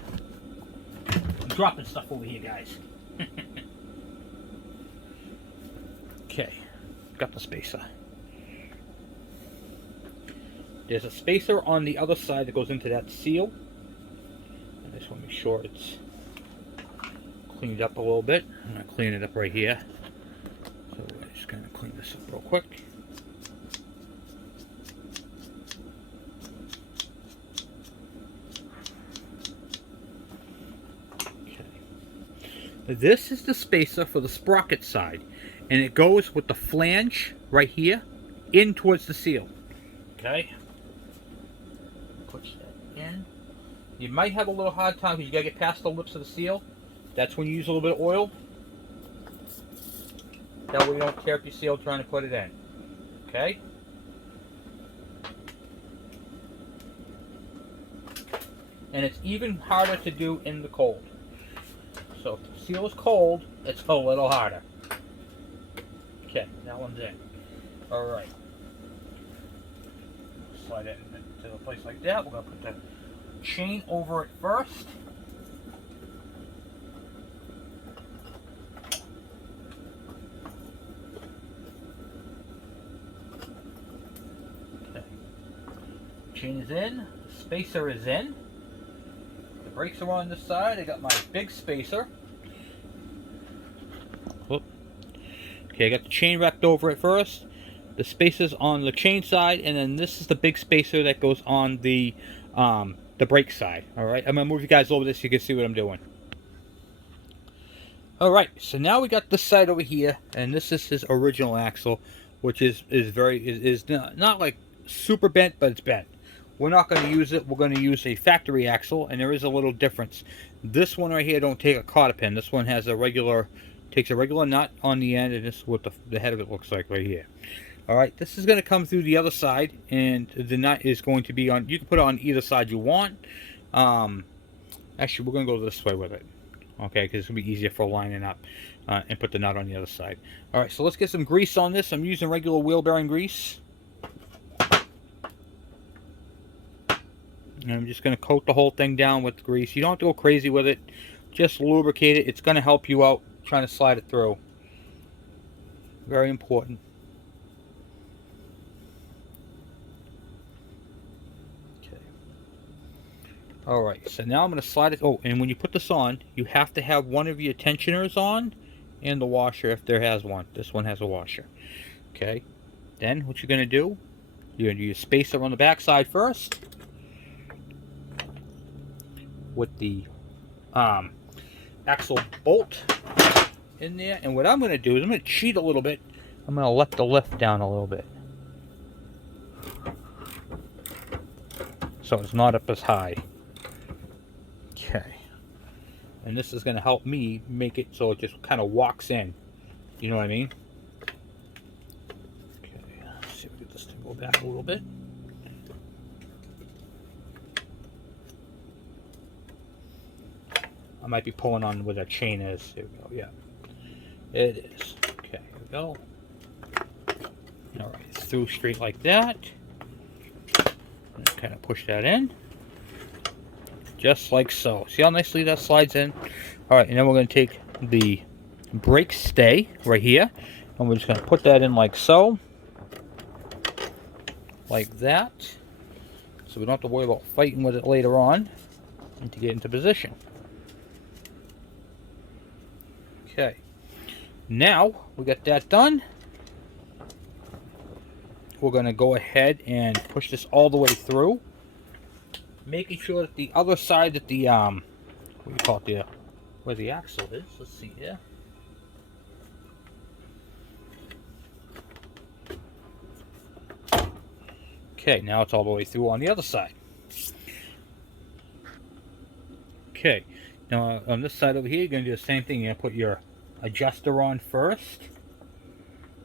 I'm dropping stuff over here, guys. Okay. Got the spacer. There's a spacer on the other side that goes into that seal. I just want to make sure it's cleaned up a little bit. I'm going to clean it up right here. So we're just going to clean this up real quick. Okay. This is the spacer for the sprocket side. And it goes with the flange right here in towards the seal. Okay. Push that in. You might have a little hard time because you gotta get past the lips of the seal. That's when you use a little bit of oil. That way you don't tear up your seal trying to put it in. Okay. And it's even harder to do in the cold. So if the seal is cold, it's a little harder. Okay, that one's in. Alright. Slide it into a place like that. We're going to put the chain over it first. Okay. Chain is in. The spacer is in. The brakes are on this side. I got my big spacer. Okay, I got the chain wrapped over it first. The spacer's on the chain side, and then this is the big spacer that goes on the the brake side. All right, I'm gonna move you guys over this so you can see what I'm doing. All right, so now we got this side over here, and this is his original axle, which is not like super bent, but it's bent. We're not going to use it. We're going to use a factory axle, and there is a little difference. This one right here don't take a cotter pin. This one has takes a regular nut on the end, and this is what the head of it looks like right here. All right, this is going to come through the other side, and the nut is going to be on. You can put it on either side you want. Actually, we're going to go this way with it. Okay, because it's going to be easier for lining up and put the nut on the other side. All right, so let's get some grease on this. I'm using regular wheel bearing grease. And I'm just going to coat the whole thing down with grease. You don't have to go crazy with it. Just lubricate it. It's going to help you out trying to slide it through. Very important. Alright, so now I'm going to slide it. Oh, and when you put this on, you have to have one of your tensioners on and the washer if there has one. This one has a washer. Okay, then what you're going to do, you're going to do your spacer on the back side first with the axle bolt in there. And what I'm going to do is I'm going to cheat a little bit. I'm going to let the lift down a little bit, so it's not up as high. Okay, and this is going to help me make it so it just kind of walks in. You know what I mean? Okay, let's see if we get this to go back a little bit. I might be pulling on where that chain is. Here we go. Yeah, it is. Okay, here we go. All right, it's through straight like that. And kind of push that in. Just like so. See how nicely that slides in? Alright, and then we're going to take the brake stay right here, and we're just going to put that in like so. Like that. So we don't have to worry about fighting with it later on and to get into position. Okay. Now, we got that done. We're going to go ahead and push this all the way through, making sure that the other side that the what do you call it, where the axle is. Let's see here. Okay, now it's all the way through on the other side. Okay, now on this side over here, you're going to do the same thing. You're going to put your adjuster on first.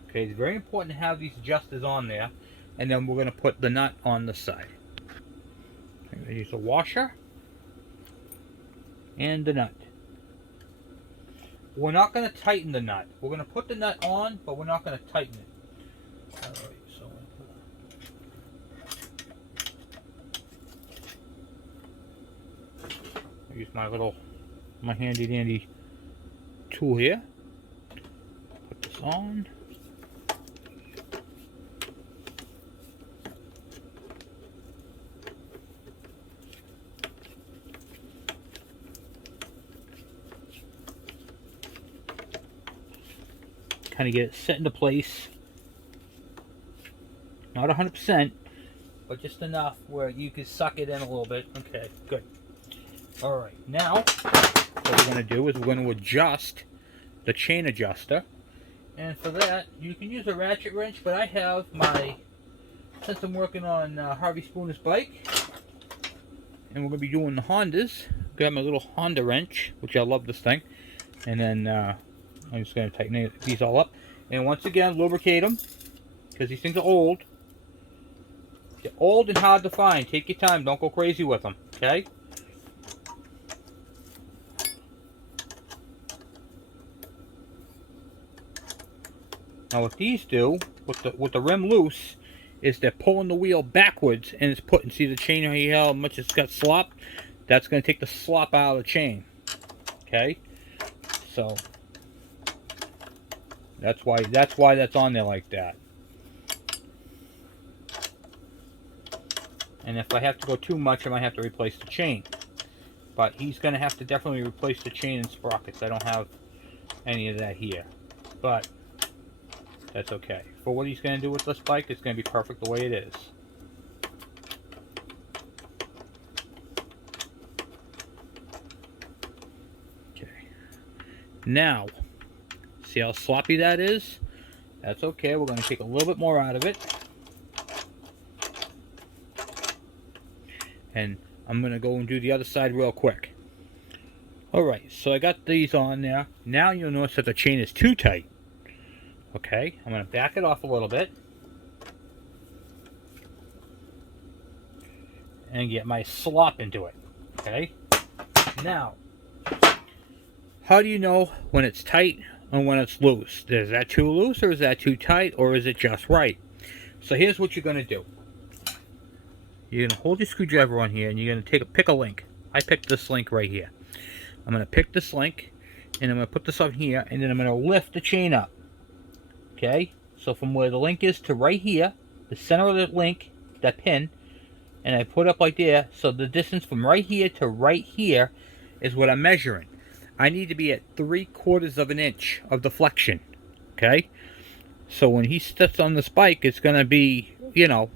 Okay, it's very important to have these adjusters on there, and then we're going to put the nut on the side. I'm going to use a washer and the nut. We're not going to tighten the nut. We're going to put the nut on, but we're not going to tighten it. All right, so I'll use my handy dandy tool here. Put this on. Kind of get it set into place. Not 100%, but just enough where you can suck it in a little bit. Okay, good. Alright, now what we're going to do is we're going to adjust the chain adjuster. And for that, you can use a ratchet wrench, but I have since I'm working on Harvey Spooner's bike, and we're going to be doing the Hondas, grab my little Honda wrench, which I love this thing, and then I'm just going to tighten these all up. And once again, lubricate them, because these things are old. They're old and hard to find. Take your time. Don't go crazy with them, okay? Now what these do, with the rim loose, is they're pulling the wheel backwards, and it's putting, see the chain here, how much it's got slop? That's going to take the slop out of the chain, okay? So that's why that's on there like that. And if I have to go too much, I might have to replace the chain. But he's going to have to definitely replace the chain and sprockets. I don't have any of that here. But that's okay. For what he's going to do with this bike, it's going to be perfect the way it is. Now, see how sloppy that is? That's okay. We're going to take a little bit more out of it. And I'm going to go and do the other side real quick. Alright, so I got these on there. Now you'll notice that the chain is too tight. Okay, I'm going to back it off a little bit. And get my slop into it. Okay, now, how do you know when it's tight and when it's loose? Is that too loose, or is that too tight, or is it just right? So here's what you're going to do. You're going to hold your screwdriver on here, and you're going to pick a link. I picked this link right here. I'm going to pick this link, and I'm going to put this on here, and then I'm going to lift the chain up. Okay, so from where the link is to right here, the center of the link, that pin, and I put up like there, so the distance from right here to right here is what I'm measuring. I need to be at 3/4 of an inch of deflection. Okay, so when he steps on this bike, it's going to be, you know,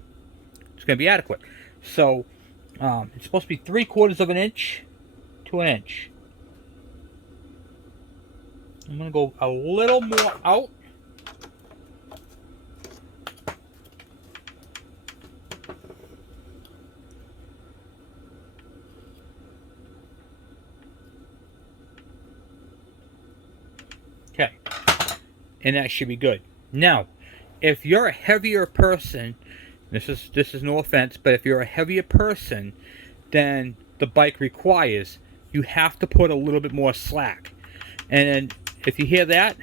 it's going to be adequate. So it's supposed to be 3/4 of an inch to an inch. I'm going to go a little more out. Okay, and that should be good. Now, if you're a heavier person, this is no offense, but if you're a heavier person than the bike requires, you have to put a little bit more slack. And then if you hear that,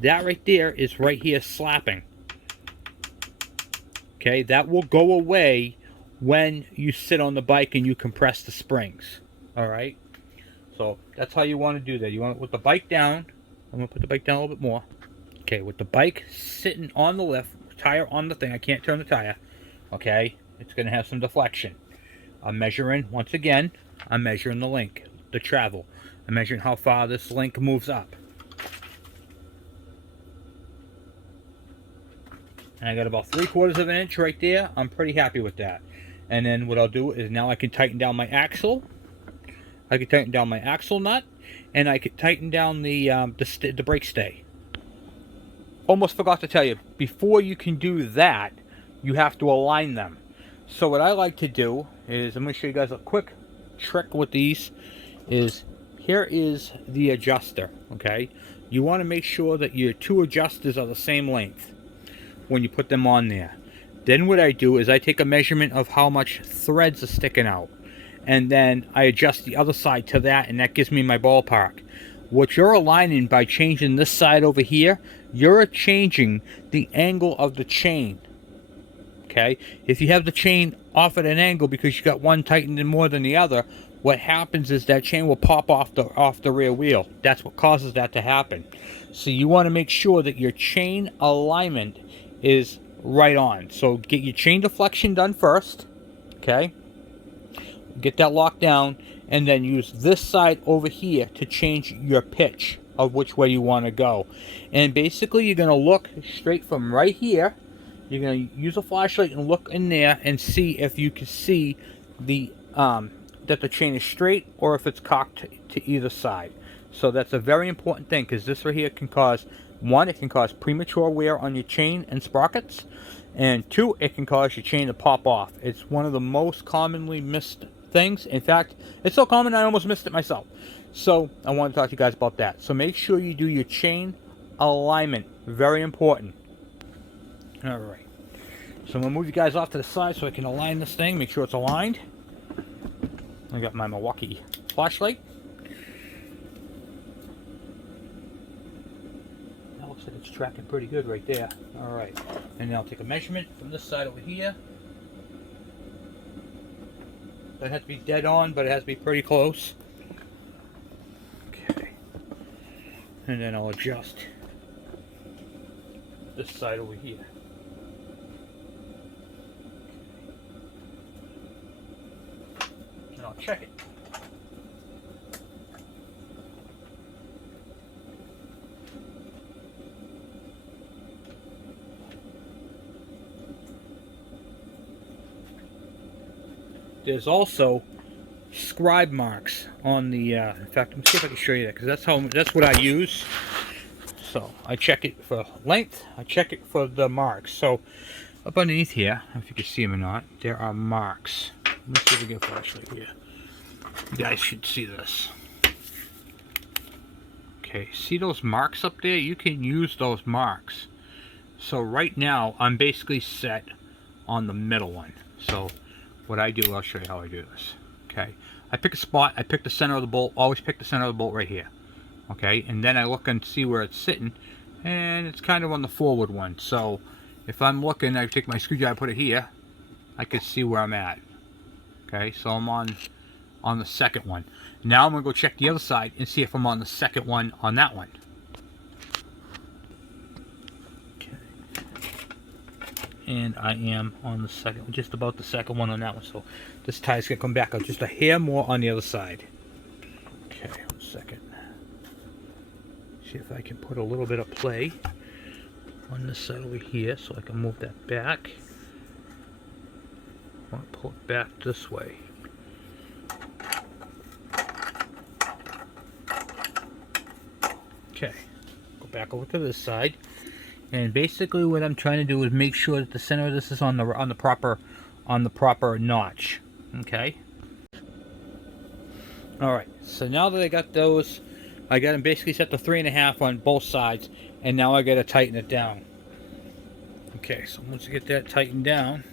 that right there is right here slapping. Okay, that will go away when you sit on the bike and you compress the springs. All right, so that's how you want to do that. You want it with the bike down. I'm going to put the bike down a little bit more. Okay, with the bike sitting on the lift, tire on the thing, I can't turn the tire. Okay, it's going to have some deflection. I'm measuring, once again, I'm measuring the link, the travel. I'm measuring how far this link moves up. And I got about 3/4 of an inch right there. I'm pretty happy with that. And then what I'll do is now I can tighten down my axle. I can tighten down my axle nut. And I could tighten down the brake stay. Almost forgot to tell you, before you can do that, you have to align them. So what I like to do is, I'm going to show you guys a quick trick with these, is here is the adjuster, okay? You want to make sure that your two adjusters are the same length when you put them on there. Then what I do is I take a measurement of how much threads are sticking out. And then I adjust the other side to that, and that gives me my ballpark. What you're aligning by changing this side over here, you're changing the angle of the chain. Okay? If you have the chain off at an angle because you got one tightened in more than the other, what happens is that chain will pop off the rear wheel. That's what causes that to happen. So you want to make sure that your chain alignment is right on. So get your chain deflection done first. Okay? Get that locked down, and then use this side over here to change your pitch of which way you want to go. And basically you're going to look straight from right here. You're going to use a flashlight and look in there and see if you can see the that the chain is straight or if it's cocked to either side. So that's a very important thing, because this right here can cause, one, it can cause premature wear on your chain and sprockets, and two, it can cause your chain to pop off. It's one of the most commonly missed things. In fact, it's so common I almost missed it myself. So I want to talk to you guys about that. So make sure you do your chain alignment. Very important. Alright. So I'm going to move you guys off to the side so I can align this thing. Make sure it's aligned. I got my Milwaukee flashlight. That looks like it's tracking pretty good right there. Alright. And then I'll take a measurement from this side over here. Doesn't have to be dead on, but it has to be pretty close. Okay. And then I'll adjust this side over here. And I'll check it. There's also scribe marks on the, in fact, let me see if I can show you that, because that's what I use. So I check it for length, I check it for the marks. So up underneath here, I don't know if you can see them or not, there are marks. Let me see if we can flash right here. You guys should see this. Okay, see those marks up there? You can use those marks. So right now, I'm basically set on the middle one. So what I do, I'll show you how I do this. Okay, I pick a spot, I pick the center of the bolt, always pick the center of the bolt right here. Okay, and then I look and see where it's sitting, and it's kind of on the forward one. So if I'm looking, I take my screwdriver, put it here, I can see where I'm at. Okay, so I'm on the second one. Now I'm going to go check the other side and see if I'm on the second one on that one. Okay. And I am on the second, just about the second one on that one. So this tie's going to come back out just a hair more on the other side. Okay, 1 second. See if I can put a little bit of play on this side over here so I can move that back. I want to pull it back this way. Okay, go back over to this side, and basically what I'm trying to do is make sure that the center of this is on the proper notch. Okay. All right. So now that I got those, I got them basically set to 3.5 on both sides, and now I got to tighten it down. Okay. So once you get that tightened down.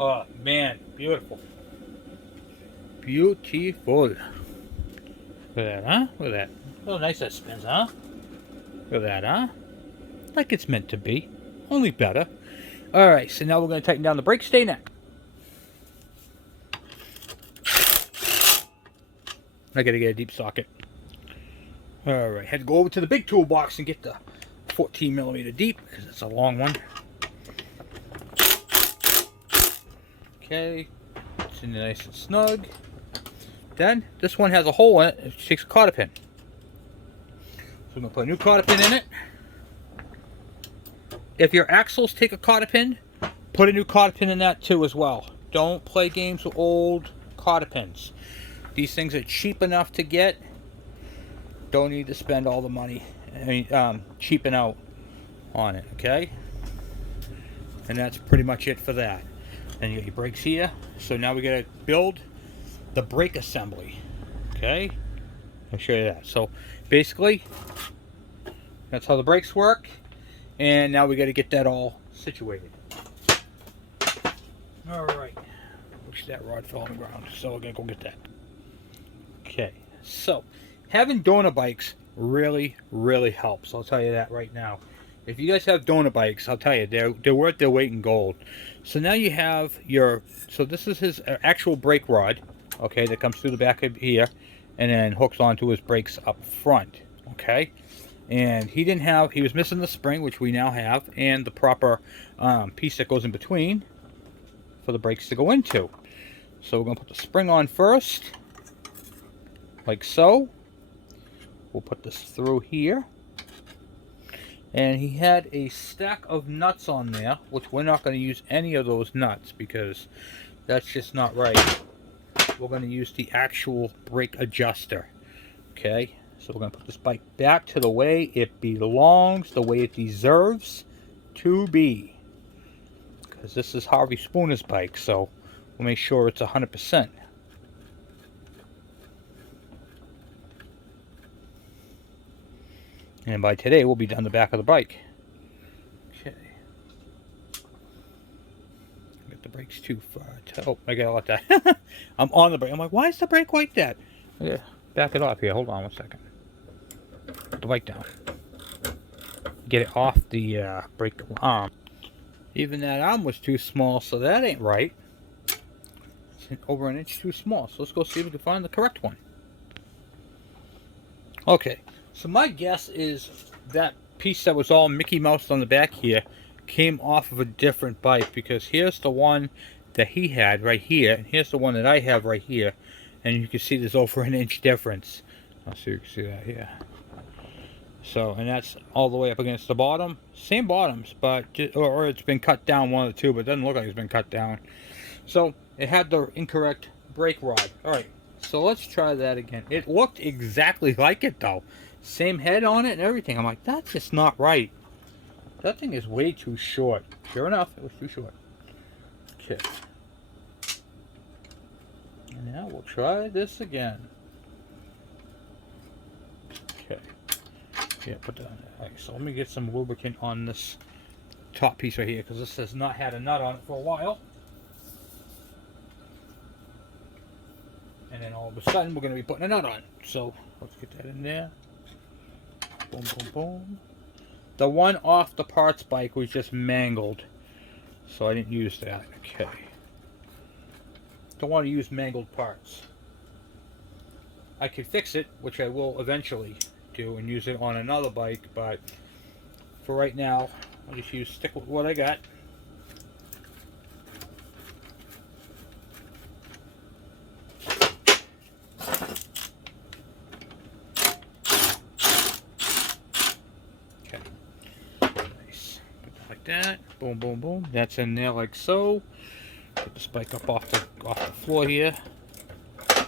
Oh man, beautiful. Beautiful. Look at that, huh? Look at that. Oh, nice that spins, huh? Look at that, huh? Like it's meant to be. Only better. Alright, so now we're going to tighten down the brake stay neck. I got to get a deep socket. Alright, had to go over to the big toolbox and get the 14mm deep because it's a long one. Okay, it's in nice and snug. Then, this one has a hole in it. It takes a cotter pin. So I'm going to put a new cotter pin in it. If your axles take a cotter pin, put a new cotter pin in that too as well. Don't play games with old cotter pins. These things are cheap enough to get. Don't need to spend all the money. I mean, cheaping out on it, okay? And that's pretty much it for that. Then you got your brakes here. So now we gotta build the brake assembly. Okay? I'll show you that. So basically, that's how the brakes work. And now we gotta get that all situated. Alright. Wish that rod fell on the ground. So we're gonna go get that. Okay. So having donor bikes really, really helps. I'll tell you that right now. If you guys have donor bikes, I'll tell you, they're worth their weight in gold. So now you have your, so this is his actual brake rod, okay, that comes through the back of here and then hooks onto his brakes up front, okay? And he was missing the spring, which we now have, and the proper piece that goes in between for the brakes to go into. So we're going to put the spring on first, like so. We'll put this through here. And he had a stack of nuts on there, which we're not going to use any of those nuts because that's just not right. We're going to use the actual brake adjuster. Okay, so we're going to put this bike back to the way it belongs, the way it deserves to be. Because this is Harvey Spooner's bike, so we'll make sure it's 100%. And by today, we'll be done the back of the bike. Okay. Get the brakes too far. Oh, I gotta let that. I'm on the brake. I'm like, why is the brake like that? Yeah, back it off here. Hold on 1 second. Put the bike down. Get it off the brake arm. Even that arm was too small, so that ain't right. It's over 1 inch too small. So let's go see if we can find the correct one. Okay. So my guess is that piece that was all Mickey Mouse on the back here came off of a different bike, because here's the one that he had right here, and here's the one that I have right here, and you can see there's over an inch difference. I'll see if you can see that here. So, and that's all the way up against the bottom. Same bottoms, but or it's been cut down, one of the two, but it doesn't look like it's been cut down. So it had the incorrect brake rod. All right, so let's try that again. It looked exactly like it though. Same head on it and everything. I'm like, that's just not right. That thing is way too short. Sure enough, it was too short. Okay. And now we'll try this again. Okay. Yeah, put that on there. Alright, so let me get some lubricant on this top piece right here, because this has not had a nut on it for a while. And then all of a sudden, we're going to be putting a nut on. So, let's get that in there. Boom, boom, boom. The one off the parts bike was just mangled, so I didn't use that. Okay. Don't want to use mangled parts. I could fix it, which I will eventually do, and use it on another bike, but for right now, I'll just stick with what I got. That. Boom, boom, boom. That's in there like so. Get the spike up off the floor here. Okay.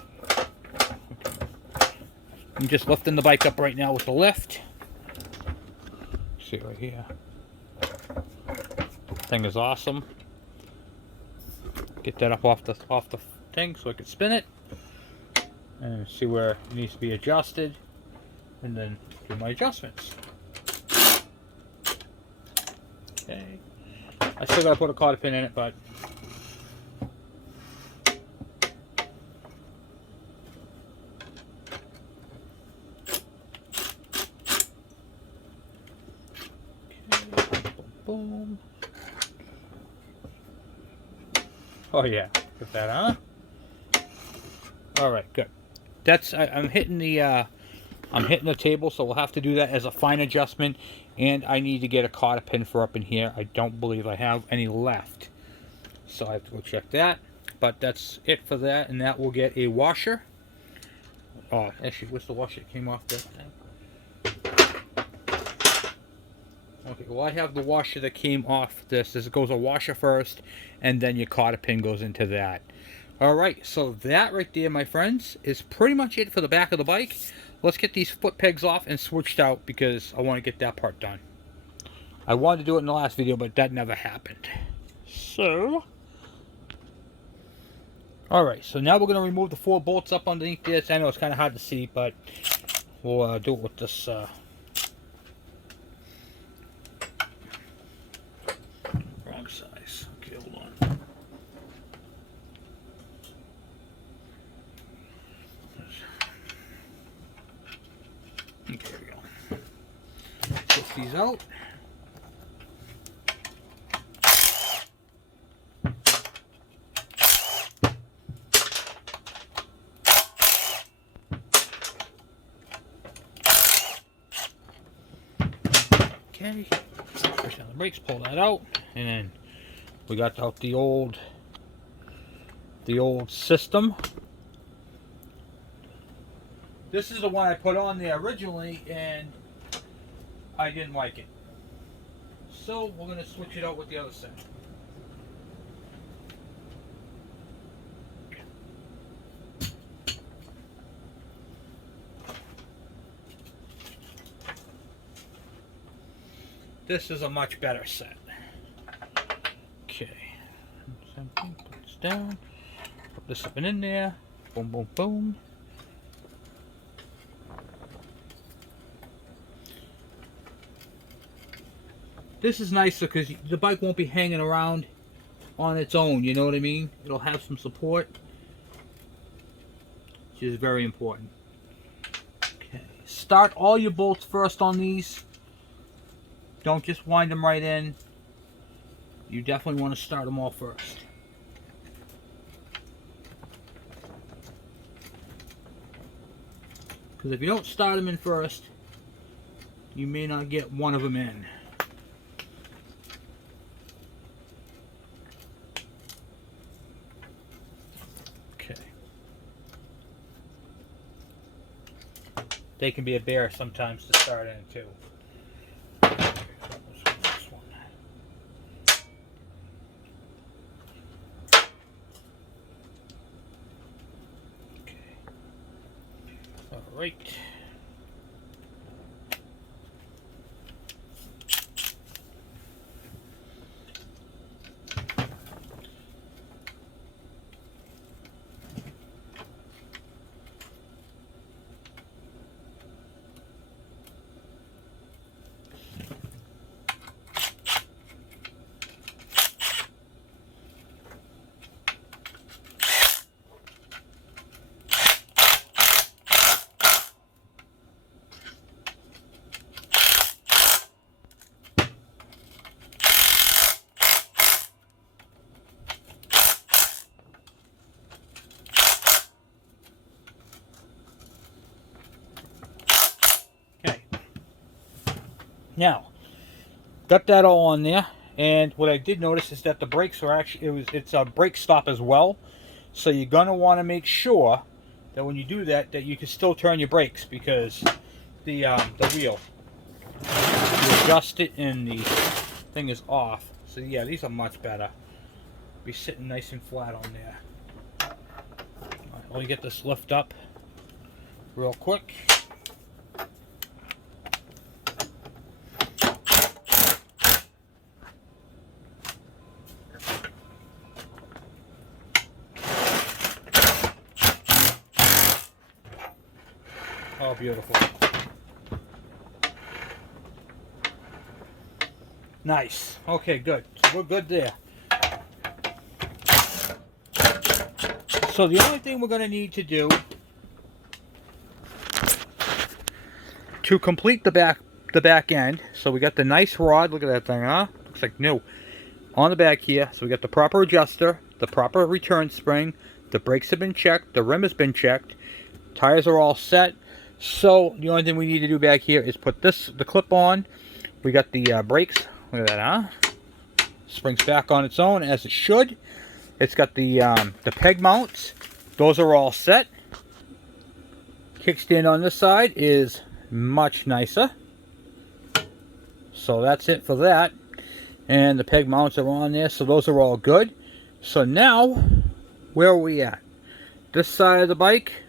I'm just lifting the bike up right now with the lift. See right here. Thing is awesome. Get that up off the thing so I can spin it. And see where it needs to be adjusted. And then do my adjustments. Okay. I still gotta put a cotter pin in it, but okay. Boom, boom. Oh yeah, put that on. All right, good. That's I'm hitting the table, so we'll have to do that as a fine adjustment. And I need to get a cotter pin for up in here. I don't believe I have any left, so I have to go check that. But that's it for that, and that will get a washer. Oh, actually, where's the washer that came off that thing? Okay, well, I have the washer that came off this. This goes a washer first, and then your cotter pin goes into that. Alright, so that right there, my friends, is pretty much it for the back of the bike. Let's get these foot pegs off and switched out, because I want to get that part done. I wanted to do it in the last video, but that never happened. So, alright, so now we're going to remove the 4 bolts up underneath this. I know it's kind of hard to see, but we'll do it with this wrong size. Okay, hold on. Okay, there we go. Put these out. Okay, push down the brakes, pull that out, and then we got out the old system. This is the one I put on there originally, and I didn't like it. So we're going to switch it out with the other set. This is a much better set. Okay. Put this down. Put this up and in there. Boom, boom, boom. This is nice because the bike won't be hanging around on its own, you know what I mean? It'll have some support, which is very important. Okay, start all your bolts first on these. Don't just wind them right in. You definitely want to start them all first. Because if you don't start them in first, you may not get one of them in. Okay. They can be a bear sometimes to start in too. All right. Now, got that all on there, and what I did notice is that the brakes are actually, it's a brake stop as well. So you're gonna want to make sure that when you do that, that you can still turn your brakes, because the wheel, you adjust it and the thing is off. So yeah, these are much better. Be sitting nice and flat on there. All right, let me get this lift up real quick. Oh, beautiful. Nice. Okay, good. So we're good there. So the only thing we're going to need to do to complete the back end, so we got the nice rod. Look at that thing, huh? Looks like new. On the back here, so we got the proper adjuster, the proper return spring, the brakes have been checked, the rim has been checked, tires are all set. So the only thing we need to do back here is put the clip on. We got the brakes. Look at that, huh? Springs back on its own as it should. It's got the peg mounts. Those are all set. Kickstand on this side is much nicer. So that's it for that. And the peg mounts are on there, so those are all good. So now, where are we at? This side of the bike,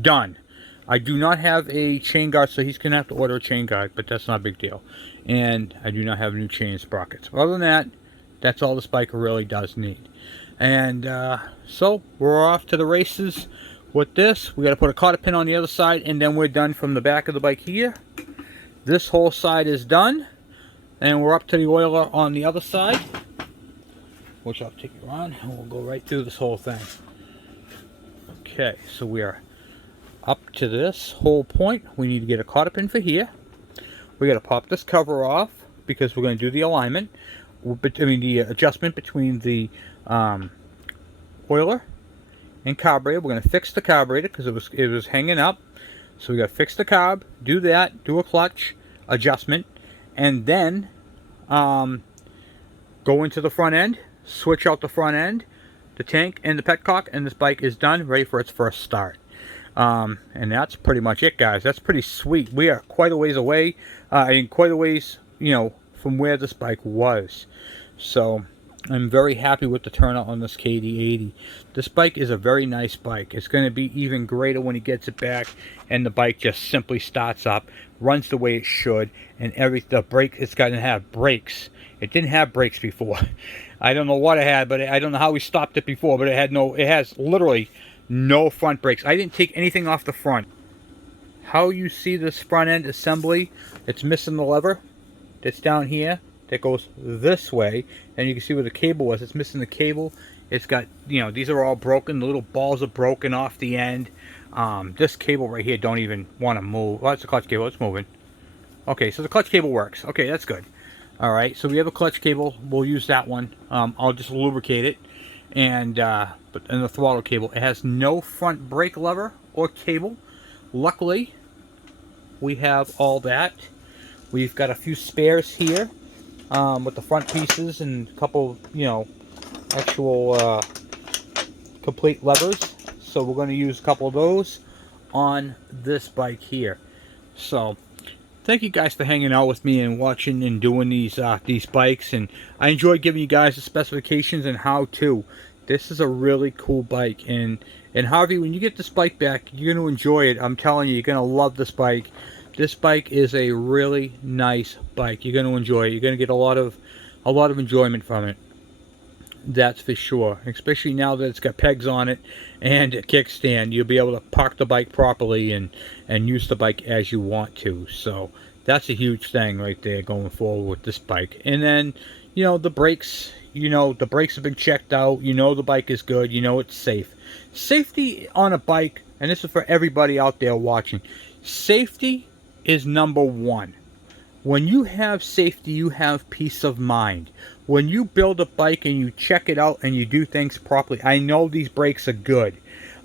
done. I do not have a chain guard, so he's going to have to order a chain guard, but that's not a big deal. And I do not have new chain sprockets. Other than that, that's all this bike really does need. And so we're off to the races with this. We got to put a cotter pin on the other side, and then we're done from the back of the bike here. This whole side is done, and we're up to the oiler on the other side, which I'll take you on, and we'll go right through this whole thing. Okay, so we are up to this whole point. We need to get a cotter pin for here. We got to pop this cover off because we're going to do the alignment. I mean the adjustment between the oiler and carburetor. We're going to fix the carburetor because it was hanging up. So we got to fix the carb, do that, do a clutch adjustment, and then go into the front end, switch out the front end, the tank, and the petcock, and this bike is done, ready for its first start. And that's pretty much it, guys. That's pretty sweet. We are quite a ways away, and quite a ways, from where this bike was. So I'm very happy with the turnout on this KD80. This bike is a very nice bike. It's going to be even greater when he gets it back, and the bike just simply starts up, runs the way it should, and it's going to have brakes. It didn't have brakes before. I don't know what it had, but I don't know how we stopped it before, but it has literally no front brakes. I didn't take anything off the front. How you see this front end assembly, it's missing the lever that's down here that goes this way, and you can see where the cable was. It's missing the cable. It's got, these are all broken. The little balls are broken off the end. This cable right here don't even want to move. Well, that's the clutch cable. It's moving. Okay, so the clutch cable works. Okay, that's good. All right, so we have a clutch cable. We'll use that one. I'll just lubricate it. And the throttle cable, it has no front brake lever or cable. Luckily, we have all that. We've got a few spares here with the front pieces and a couple, you know, actual complete levers. So we're going to use a couple of those on this bike here. So thank you guys for hanging out with me and watching and doing these bikes, and I enjoy giving you guys the specifications and how to. This is a really cool bike, and Harvey, when you get this bike back, you're going to enjoy it. I'm telling you, you're going to love this bike. This bike is a really nice bike. You're going to enjoy it. You're going to get a lot of enjoyment from it. That's for sure. Especially now that it's got pegs on it and a kickstand, you'll be able to park the bike properly and use the bike as you want to. So that's a huge thing right there going forward with this bike. And then, you know, the brakes. You know, the brakes have been checked out. You know the bike is good. You know it's safe. Safety on a bike, and this is for everybody out there watching. Safety is number one. When you have safety, you have peace of mind. When you build a bike and you check it out and you do things properly, I know these brakes are good.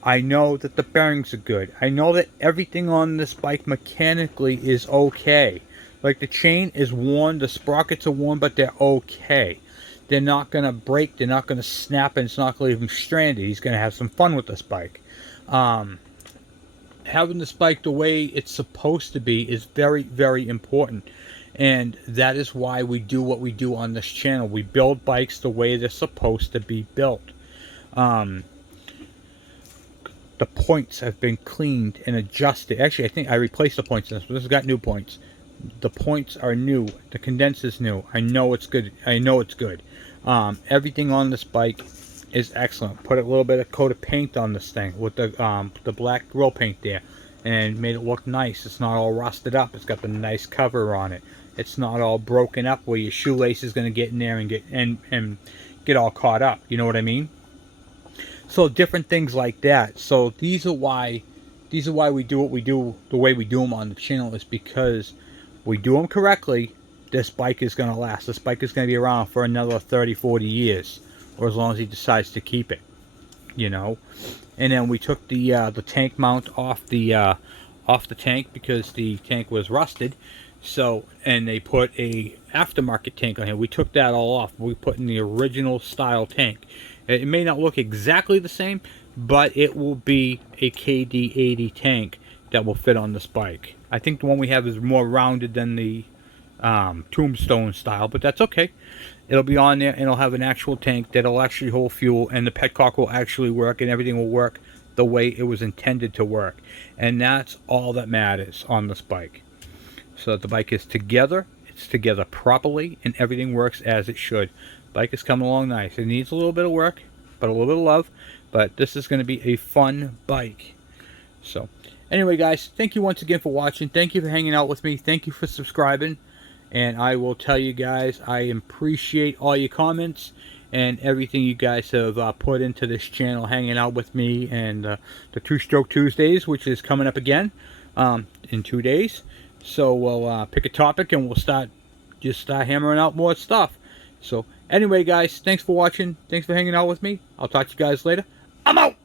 I know that the bearings are good. I know that everything on this bike mechanically is okay. Like the chain is worn, the sprockets are worn, but they're okay. They're not going to break, they're not going to snap, and it's not going to leave him stranded. He's going to have some fun with this bike. Having this bike the way it's supposed to be is very, very important. And that is why we do what we do on this channel. We build bikes the way they're supposed to be built. The points have been cleaned and adjusted. Actually, I think I replaced the points in this, but this has got new points. The points are new. The condenser's new. I know it's good. I know it's good. Everything on this bike is excellent. Put a little bit of coat of paint on this thing with the black grill paint there, and made it look nice. It's not all rusted up. It's got the nice cover on it. It's not all broken up where your shoelace is going to get in there and get all caught up. You know what I mean? So different things like that. So these are why we do what we do the way we do them on the channel, is because we do them correctly. This bike is going to last. This bike is going to be around for another 30, 40 years, or as long as he decides to keep it, you know. And then we took the tank mount off the tank because the tank was rusted. So, and they put a aftermarket tank on here. We took that all off. We put in the original style tank. It may not look exactly the same, but it will be a KD80 tank that will fit on this bike. I think the one we have is more rounded than the Tombstone style, but that's okay. It'll be on there, and it'll have an actual tank that'll actually hold fuel, and the petcock will actually work, and everything will work the way it was intended to work. And that's all that matters on this bike. So that the bike is together, it's together properly, and everything works as it should. Bike is coming along nice. It needs a little bit of work, but a little bit of love. But this is going to be a fun bike. So, anyway, guys, thank you once again for watching. Thank you for hanging out with me. Thank you for subscribing. And I will tell you guys, I appreciate all your comments and everything you guys have put into this channel, hanging out with me, and the Two-Stroke Tuesdays, which is coming up again in 2 days. So we'll pick a topic and we'll start hammering out more stuff. So anyway, guys, thanks for watching. Thanks for hanging out with me. I'll talk to you guys later. I'm out.